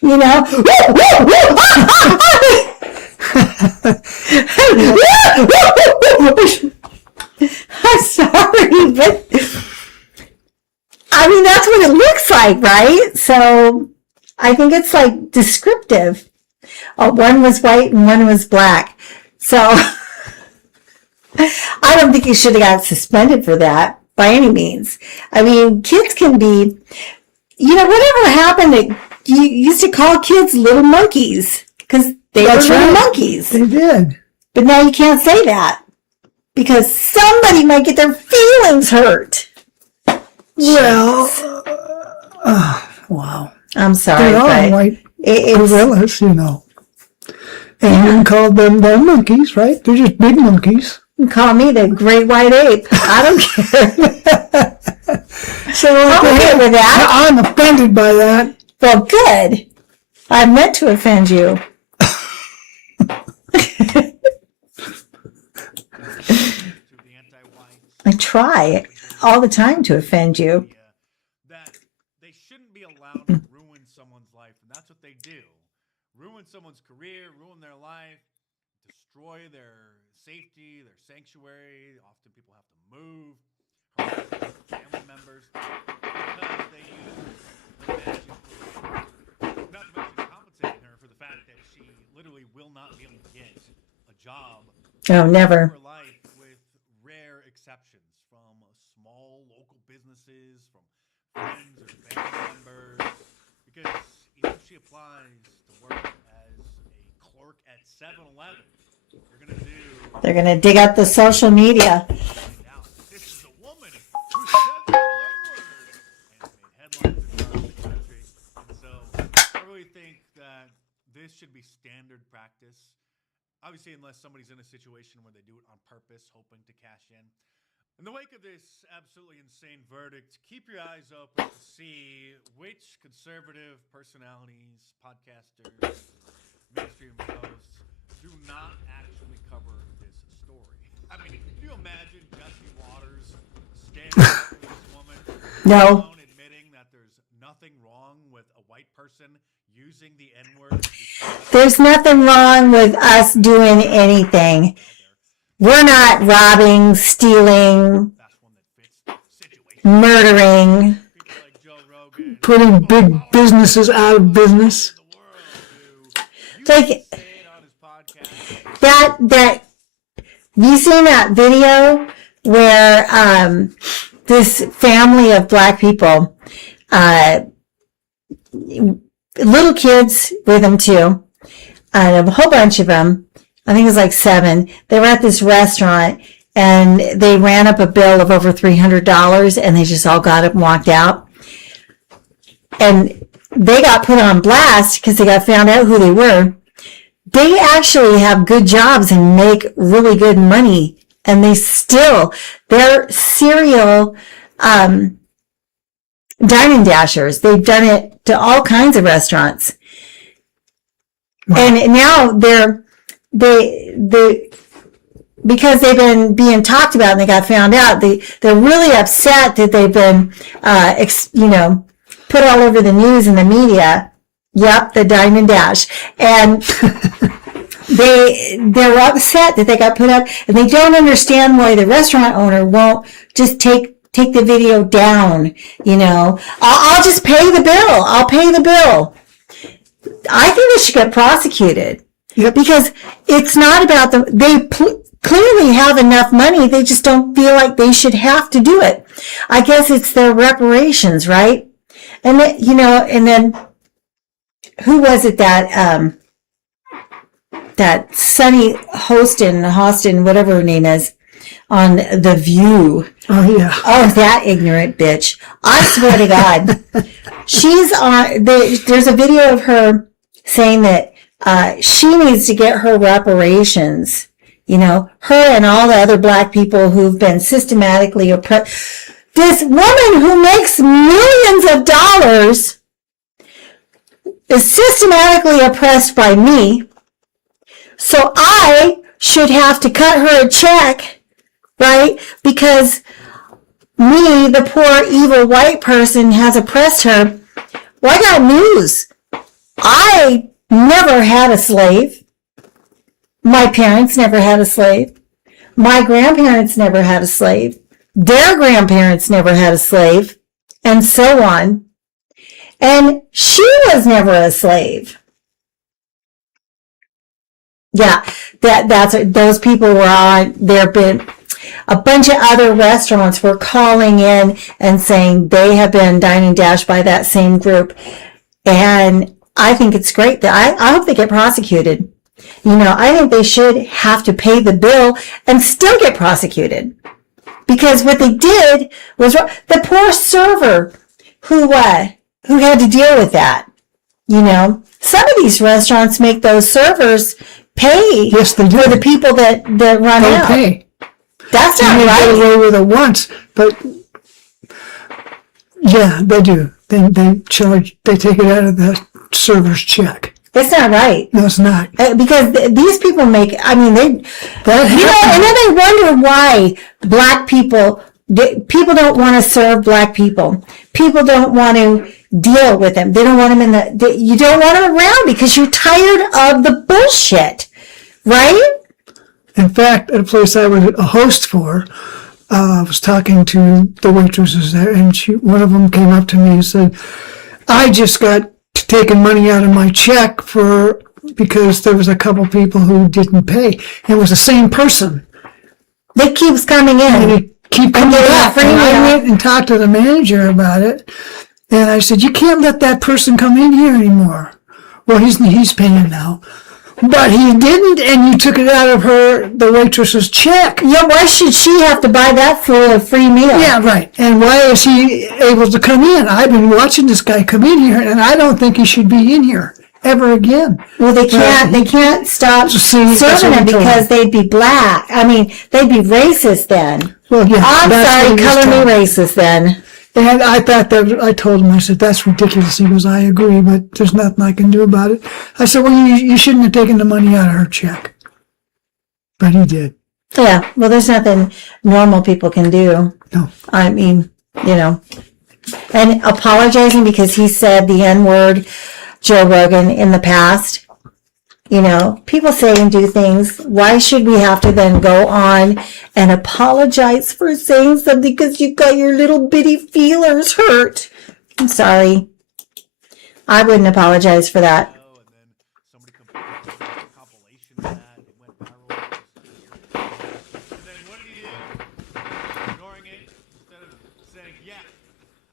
You know? I'm sorry, but I mean, that's what it looks like, right? So I think it's like descriptive. Oh, one was white and one was black. So I don't think you should have got suspended for that by any means. I mean, kids can be, whatever happened to, you used to call kids little monkeys because they were little monkeys. They did. But now you can't say that because somebody might get their feelings hurt. Well, wow. I'm sorry, They're all but white it's gorillas, And you called them monkeys, right? They're just big monkeys. you call me the great white ape. I don't care. So I'm okay with that. I'm offended by that. Well, good. I meant to offend you. I try all the time to offend you. That they shouldn't be allowed to ruin someone's life, and that's what they do. Ruin someone's career, ruin their life, destroy their safety, their sanctuary. Often people have to move, harass family members, because they use the magic word. Not to mention compensating her for the fact that she literally will not be able to get a job. Oh, never. Her life, with rare exceptions from small local businesses, from friends or family members, because even if she applies to work as a clerk at 7-Eleven, They're going to dig up the social media. this is a woman who said the N-word and made headlines across the country. And so I really think that this should be standard practice. Obviously, unless somebody's in a situation where they do it on purpose, hoping to cash in. In the wake of this absolutely insane verdict, keep your eyes open to see which conservative personalities, podcasters, mainstream hosts do not actually cover this story. I mean, can you imagine Jesse Waters standing up for this woman? No. Admitting that there's nothing wrong with a white person using the N-word. There's nothing wrong with us doing anything. We're not robbing, stealing, murdering, Putting big businesses out of business. like that you seen that video where this family of black people, little kids with them too, and a whole bunch of them, I think it was like 7, they were at this restaurant and they ran up a bill of over $300 and they just all got up and walked out. And they got put on blast because they got found out who they were. They actually have good jobs and make really good money. And they're serial dine and dashers. They've done it to all kinds of restaurants. And now because they've been being talked about and they got found out, they're really upset that they've been, put all over the news and the media. Yep, the dine and dash. And they're upset that they got put up, and they don't understand why the restaurant owner won't just take the video down. I'll just pay the bill. I'll pay the bill. I think they should get prosecuted. Yep. Because it's not about them. They clearly have enough money. They just don't feel like they should have to do it. I guess it's their reparations, right? And then, and then who was it that that Sunny Hostin, whatever her name is, on The View. Oh, yeah. Oh, that ignorant bitch. I swear to God. She's on, there's a video of her saying that she needs to get her reparations. Her and all the other black people who've been systematically oppressed. This woman who makes millions of dollars is systematically oppressed by me. So I should have to cut her a check, right? Because me, the poor evil white person, has oppressed her. Well, I got news. I never had a slave. My parents never had a slave. My grandparents never had a slave. Their grandparents never had a slave, and so on. And she was never a slave. Yeah, that's those people were on. There have been a bunch of other restaurants were calling in and saying they have been dined and dashed by that same group, and I think it's great that I hope they get prosecuted. I think they should have to pay the bill and still get prosecuted, because what they did was wrong. The poor server who had to deal with that. Some of these restaurants make those servers pay Yes, they do. for the people that run They out. pay. That's You not may get right. away with it once, but yeah, they do. They take it out of the server's check. It's not right. No, it's not. Because these people make, and then they wonder why black people don't want to serve black people. People don't want to deal with them. They don't want them you don't want them around because you're tired of the bullshit, right? In fact, at a place I was a host for, I was talking to the waitresses there, and one of them came up to me and said, I just got taken money out of my check because there was a couple people who didn't pay. It was the same person. They keeps coming And in. he keep coming they back. free And I meal. went and talked to the manager about it. And I said, you can't let that person come in here anymore. Well, he's paying now. But he didn't, and you took it out of the waitress's check. Yeah, why should she have to buy that for a free meal? Yeah, right. And why is he able to come in? I've been watching this guy come in here, and I don't think he should be in here ever again. Well, they can't stop See, that's serving what them I'm told. because they'd be black. They'd be racist then. Well, yeah, I'm that's sorry, what he was color me told. racist then. And I told him, I said, that's ridiculous. He goes, I agree, but there's nothing I can do about it. I said, well, you shouldn't have taken the money out of her check. But he did. Yeah, well, there's nothing normal people can do. No. And apologizing because he said the N-word, Joe Rogan, in the past. People say and do things. Why should we have to then go on and apologize for saying something because you got your little bitty feelers hurt? I'm sorry. I wouldn't apologize for that. And then somebody compiled a compilation of that. It went viral. And then what did he do? Ignoring it instead of saying, yeah,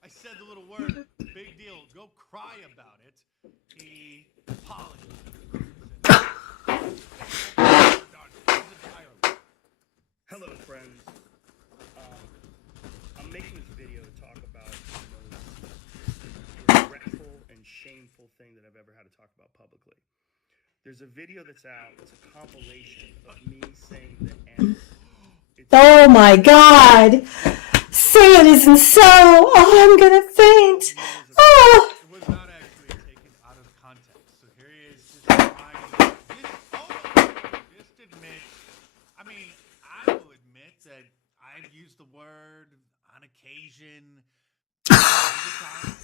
I said the little word, big deal, go cry about it. He apologized. Hello, friends. I'm making this video to talk about the most regretful and shameful thing that I've ever had to talk about publicly. There's a video that's out. It's a compilation of me saying the N. Oh my God. Say it isn't so. Oh, I'm going to faint. Oh. It was not actually taken out of context. So here he is just trying just admit. I will admit that I've used the word on occasion.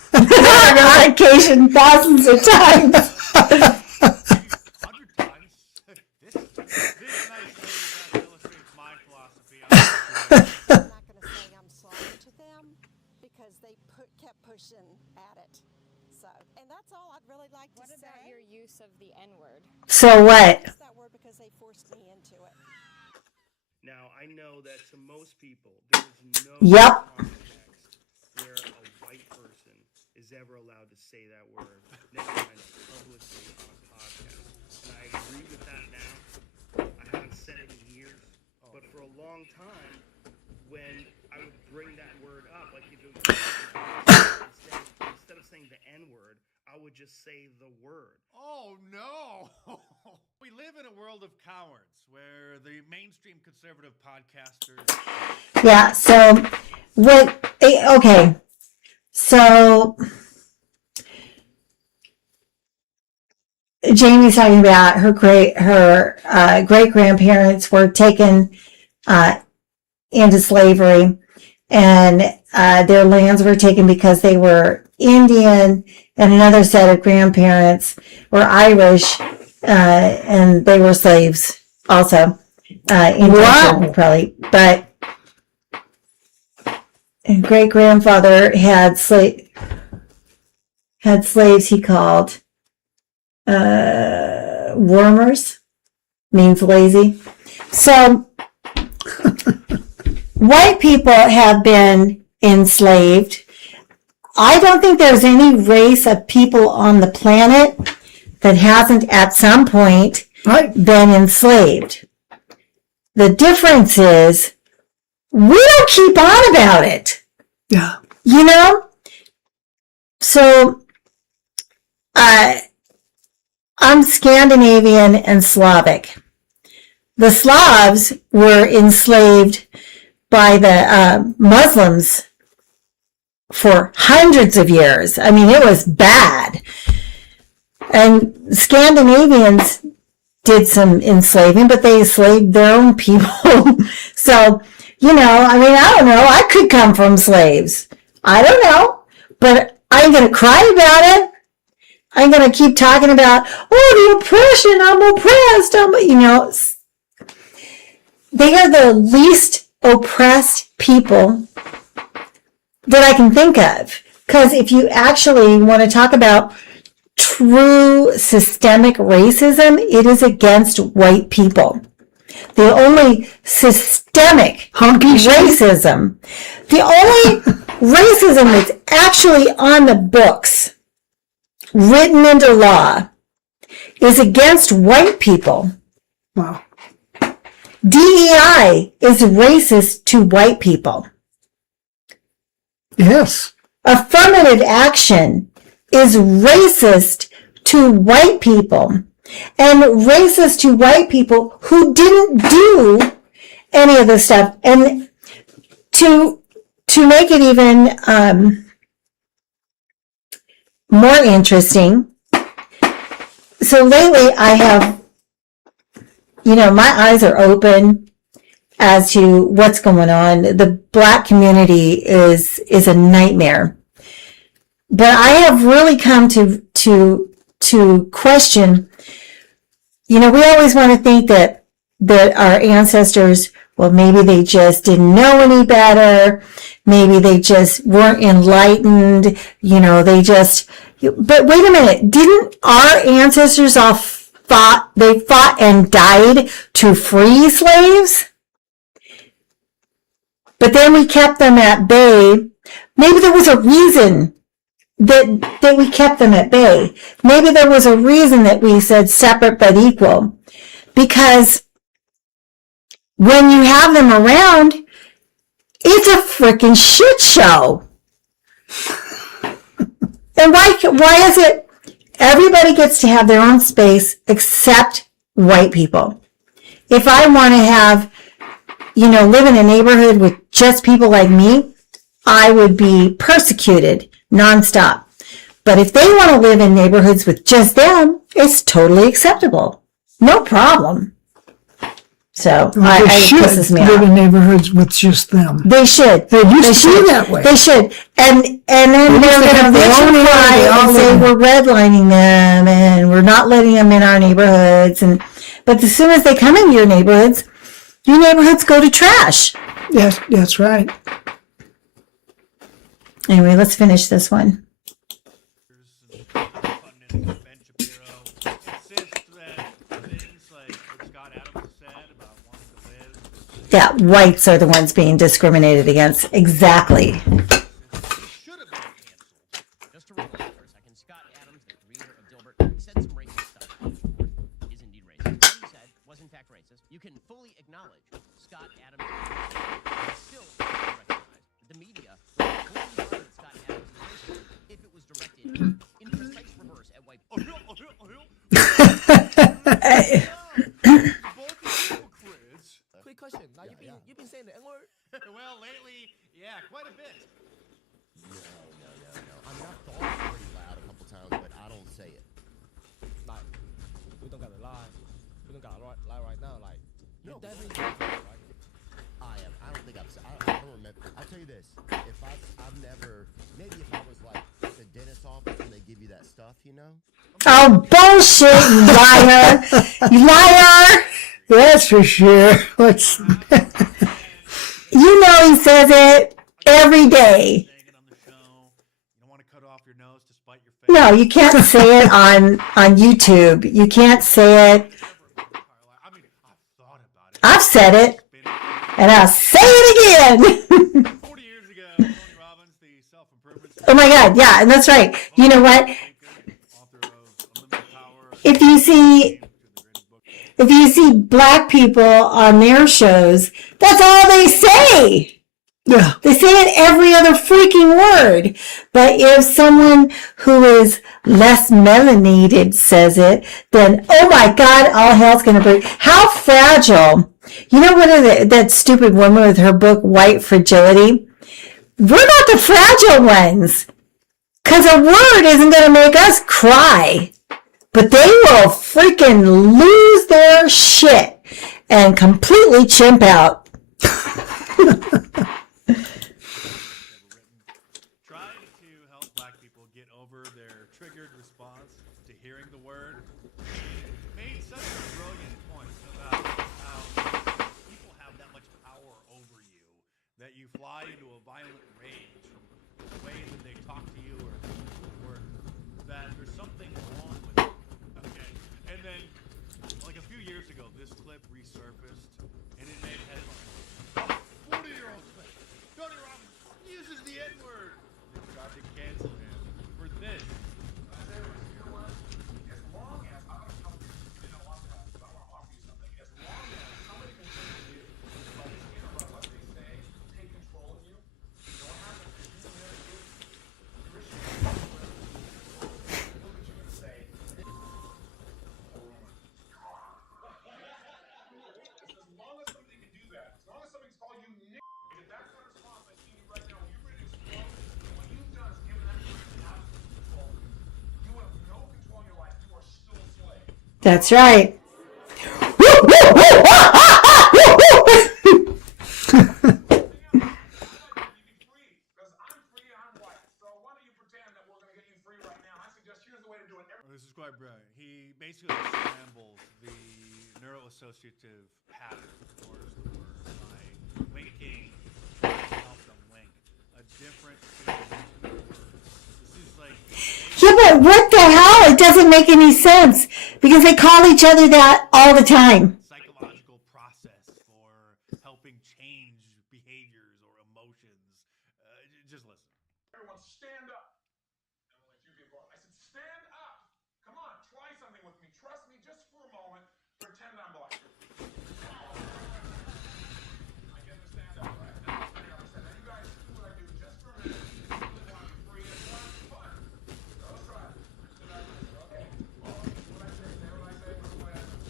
On occasion, thousands of times. 100 times. This nice lady that illustrates my philosophy. I'm not going to say I'm sorry to them because they kept pushing at it. So, and that's all I'd really like to say. What about your use of the N-word? So what? I use that word because they forced me into it. Now, I know that to most people, there is no Yep. context where a white person is ever allowed to say that word, never mind publicly on a podcast. And I agree with that now. I haven't said it in years, but for a long time, when I would bring that word up, like if it was instead of saying the N word, I would just say the word. Oh no! We live in a world of cowards where the mainstream conservative podcasters. Yeah. So okay. So Jamie's talking about her great grandparents were taken into slavery, and their lands were taken because they were Indian, and another set of grandparents were Irish, and they were slaves also. Wow. Probably, but great grandfather had slaves. He called wormers, means lazy. So white people have been enslaved. I don't think there's any race of people on the planet that hasn't at some point been enslaved. The difference is we don't keep on about it. Yeah. You know? So I'm Scandinavian and Slavic. The Slavs were enslaved by the Muslims for hundreds of years. I mean, it was bad. And Scandinavians did some enslaving, but they enslaved their own people. So, you know, I mean, I don't know. I could come from slaves. I don't know. But I ain't going to cry about it. I'm going to keep talking about, the oppression, I'm oppressed. You know, they are the least oppressed people that I can think of. Because if you actually want to talk about true systemic racism, it is against white people. The only systemic racism, the only racism that's actually on the books, written into law, is against white people. Wow. DEI is racist to white people. Yes. Affirmative action is racist to white people, and racist to white people who didn't do any of this stuff. And to make it even more interesting, so lately I have, my eyes are open as to what's going on. The Black community is a nightmare. But I have really come to question, we always want to think that our ancestors, well, maybe they just didn't know any better. Maybe they just weren't enlightened. But wait a minute. Didn't our ancestors all fought and died to free slaves? But then we kept them at bay. Maybe there was a reason that we kept them at bay. Maybe there was a reason that we said separate but equal. Because when you have them around, it's a freaking shit show. And why is it everybody gets to have their own space except white people? If I want to have, live in a neighborhood with just people like me, I would be persecuted nonstop. But if they want to live in neighborhoods with just them, it's totally acceptable. No problem. So it pisses me live off. in neighborhoods with just them. They should. They used to be that way. They should. And then they're going to bitch and cry and say we're redlining them and we're not letting them in our neighborhoods. But as soon as they come into your neighborhoods go to trash. Yes, that's right. Anyway, let's finish this one. Yeah, whites are the ones being discriminated against. Exactly. Should have been canceled. Just to don't gotta lie. We don't gotta lie right now. Like, No, you're definitely doing it, right? I don't think I've. I don't remember. I'll tell you this. If I've never. Maybe if I was like at the dentist office and they give you that stuff, you know. Oh, bullshit, you liar. You liar. That's for sure. What's You know he says it every day. Saying it on the show. You don't want to cut off your nose to spite your face. No, you can't say it on YouTube. You can't say it. I mean, I've thought about it. I've said it, and I'll say it again. 40 years ago, Tony Robbins, the self-improvement Oh my God, yeah, and that's right. You know what? author of Unlimited Power, If you see black people on their shows, that's all they say. yeah? They say it every other freaking word. But if someone who is less melanated says it, then, oh my God, all hell's going to break. How fragile. You know what that stupid woman with her book, White Fragility? We're not the fragile ones. Because a word isn't going to make us cry. But they will freaking lose their shit and completely chimp out. trying to help black people get over their triggered response to hearing the word, made such a brilliant point about how people have that much power over you that you fly into a violent rage from the way that they talk to you or that there's something wrong with you. Okay. And then, like a few years ago, this clip resurfaced and it made headlines. 40-year-old clip. Tony Robbins uses the N-word. They tried to cancel him for this. That's right. This is quite brilliant. He basically scrambles the neuroassociative pattern, or is the word, by linking, trying to help them link a different combination of words. This is like Yeah, but what the hell? It doesn't make any sense because they call each other that all the time. psychological process for helping change behaviors or emotions. Just listen. Everyone stand up. And we'll let you get going. I said, stand up. Come on, try something with me. Trust me just for a moment. Pretend I'm black. I get to stand up, right? Now, I said, now you guys do what I do just for a minute. I really want to be free and fun. Fun. So let's try it. Okay. Well, what I say, say what I say, what I say.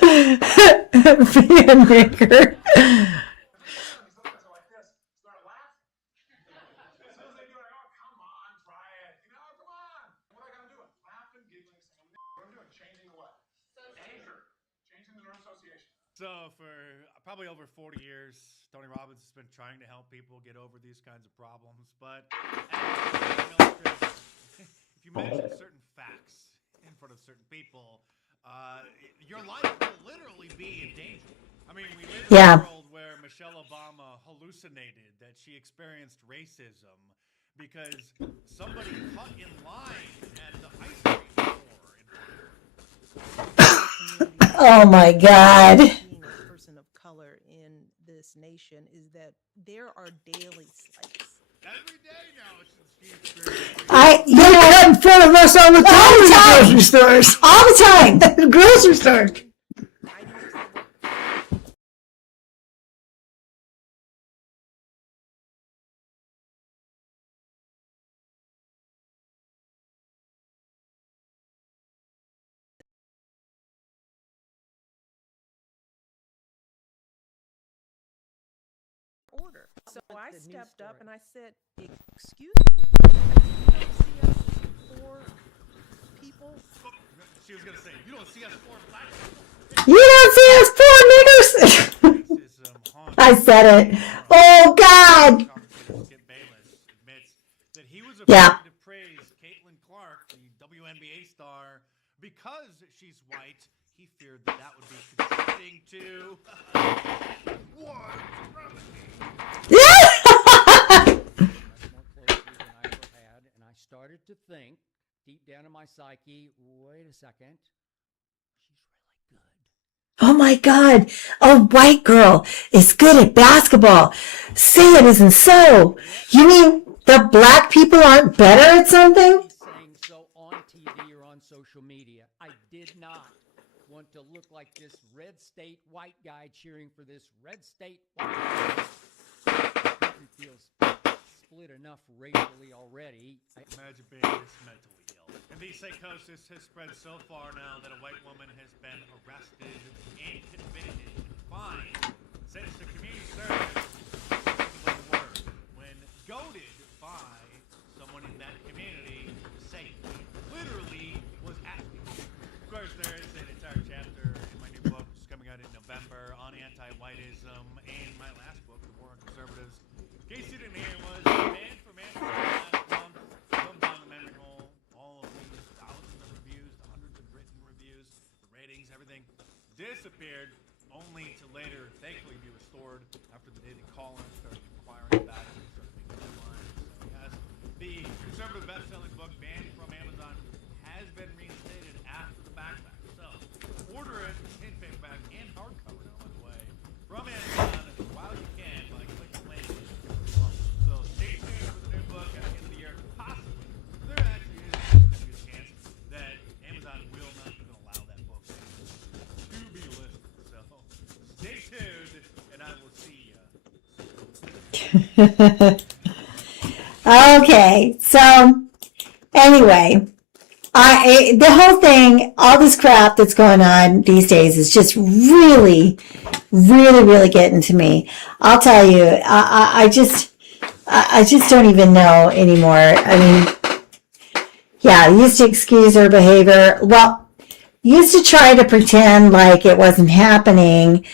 Be a nigger. So for probably over 40 years, Tony Robbins has been trying to help people get over these kinds of problems. But if you mention certain facts in front of certain people, your life will literally be in danger. I mean, we live in a world where Michelle Obama hallucinated that she experienced racism because somebody cut in line at the ice cream store in Oh my God. Being a person of color in this nation is that there are daily slights. Every day now, since she You know, in front of us all the time in the grocery stores. all the time. The grocery stores. I used to work order. So I stepped up and I said, "Excuse me, you don't see us four people." She was gonna say, "You don't see us four black people." You don't see us poor niggers. I said it. Oh God. Skip Bayless admits that he was afraid Yeah. to praise Caitlin Clark, the WNBA star, because she's white. He feared that would be contributing to war. And I started to think deep down in my psyche, wait a second, she's really good. Oh my God. A white girl is good at basketball. Say it isn't so. You mean the black people aren't better at something? Saying so on TV or on social media. I did not want to look like this red state white guy cheering for this red state white guy. It feels split enough racially already. Imagine being this mentally ill. And the psychosis has spread so far now that a white woman has been arrested and convicted and fined, sentenced to community service for the word when goaded by someone in that community to say literally was asking. Of course, there is an entire chapter in my new book, which is coming out in November, on anti-whiteism, and my last book, The War on Conservatives. In case you didn't hear, was banned from Amazon last month. Comes on the memory hole. All of these thousands of reviews, the hundreds of written reviews, the ratings, everything disappeared, only to later, thankfully, be restored after the day that Colin started inquiring about it and started making headlines. So, yes, the conservative best-selling book banned from Amazon has been reinstated after the backlash. So, order it in paperback and hardcover now, by the way, from Amazon while you can by clicking the link. So stay tuned for the new book at the end of the year. Possibly, there actually is a good chance that Amazon will not even allow that book to be listed. So stay tuned, and I will see you. Okay, so anyway, the whole thing, all this crap that's going on these days is just really, really, really getting to me. I'll tell you, I just don't even know anymore. I mean, yeah, I used to excuse her behavior. Well, used to try to pretend like it wasn't happening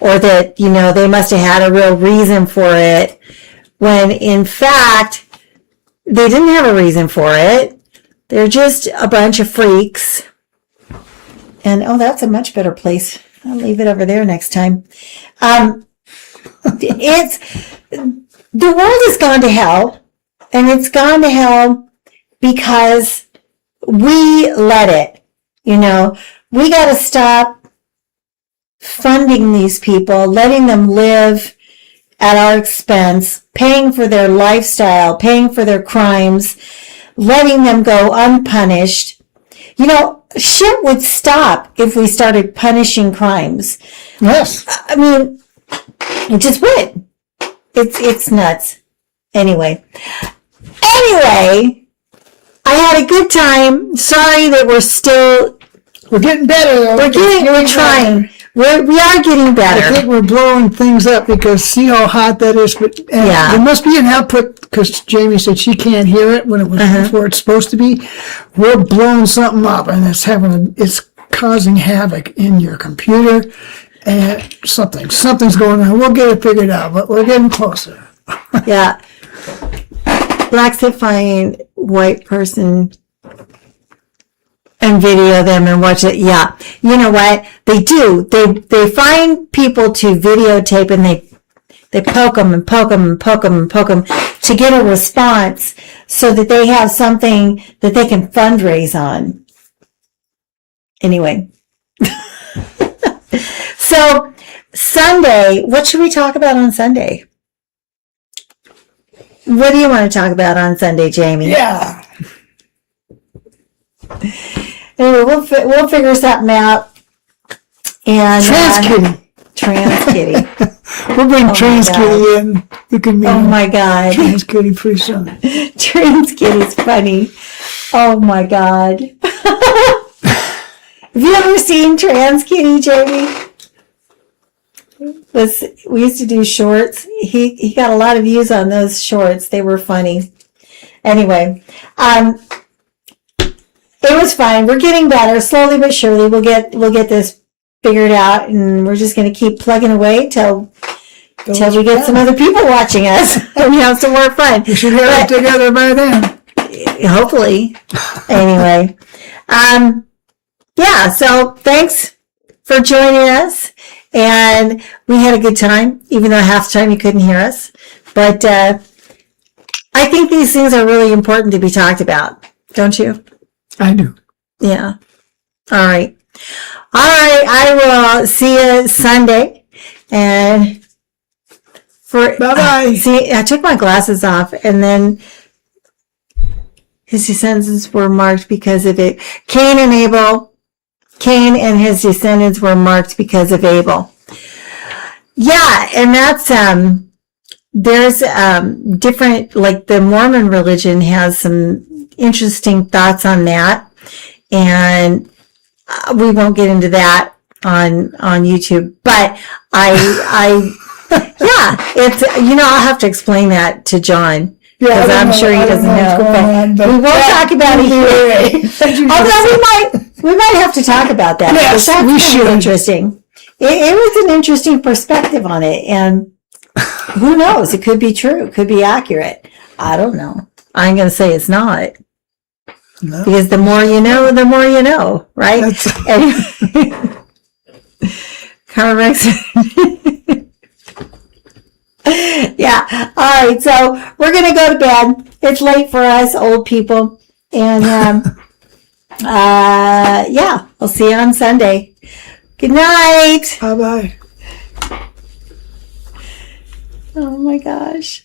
or that, they must have had a real reason for it, when in fact, they didn't have a reason for it. They're just a bunch of freaks. And, oh, that's a much better place. I'll leave it over there next time. The world has gone to hell, and it's gone to hell because we let it. We got to stop funding these people, letting them live at our expense, paying for their lifestyle, paying for their crimes, letting them go unpunished. Shit would stop if we started punishing crimes. Yes. I mean, it just would. It's nuts. Anyway, I had a good time. Sorry that we're getting better though. We're trying. We are getting better. I think we're blowing things up because see how hot that is. But there must be an output because Jamie said she can't hear it when it was before it's supposed to be. We're blowing something up, and it's causing havoc in your computer, and something's going on. We'll get it figured out, but we're getting closer. Yeah. Blacks that find white person and video them and watch it. Yeah. You know what? They do. They find people to videotape, and they poke them and poke them and poke them and poke them to get a response so that they have something that they can fundraise on. Anyway. So Sunday, what should we talk about on Sunday? What do you want to talk about on Sunday, Jamie? Yeah. Anyway, we'll figure something out. And Trans Kitty. We'll bring Trans Kitty in. You can meet my God. Trans Kitty pretty soon. Trans Kitty's funny. Oh my God. Have you ever seen Trans Kitty, Jamie? we used to do shorts. He got a lot of views on those shorts. They were funny. Anyway, it was fine. We're getting better slowly but surely. We'll get this figured out, and we're just going to keep plugging away till we get some other people watching us and we have some more fun. We should have it together by then. Hopefully. Anyway, yeah. So thanks for joining us, and we had a good time, even though half the time you couldn't hear us. But I think these things are really important to be talked about, don't you? I do. Yeah. All right. I will see you Sunday. And bye-bye. See, I took my glasses off, and then his descendants were marked because of it. Cain and his descendants were marked because of Abel. Yeah, and that's there's different, like the Mormon religion has some interesting thoughts on that, and we won't get into that on YouTube. But I yeah, it's I'll have to explain that to John. Because I'm sure he doesn't know. But we won't talk about it here. Although we might have to talk about that. Yes, that's we should. Interesting. It was an interesting perspective on it, and who knows? It could be true. It could be accurate. I don't know. I'm going to say it's not. No. Because the more you know, right? Anyway. Carmex. Yeah. All right. So we're going to go to bed. It's late for us old people. And yeah, I'll see you on Sunday. Good night. Bye-bye. Oh my gosh.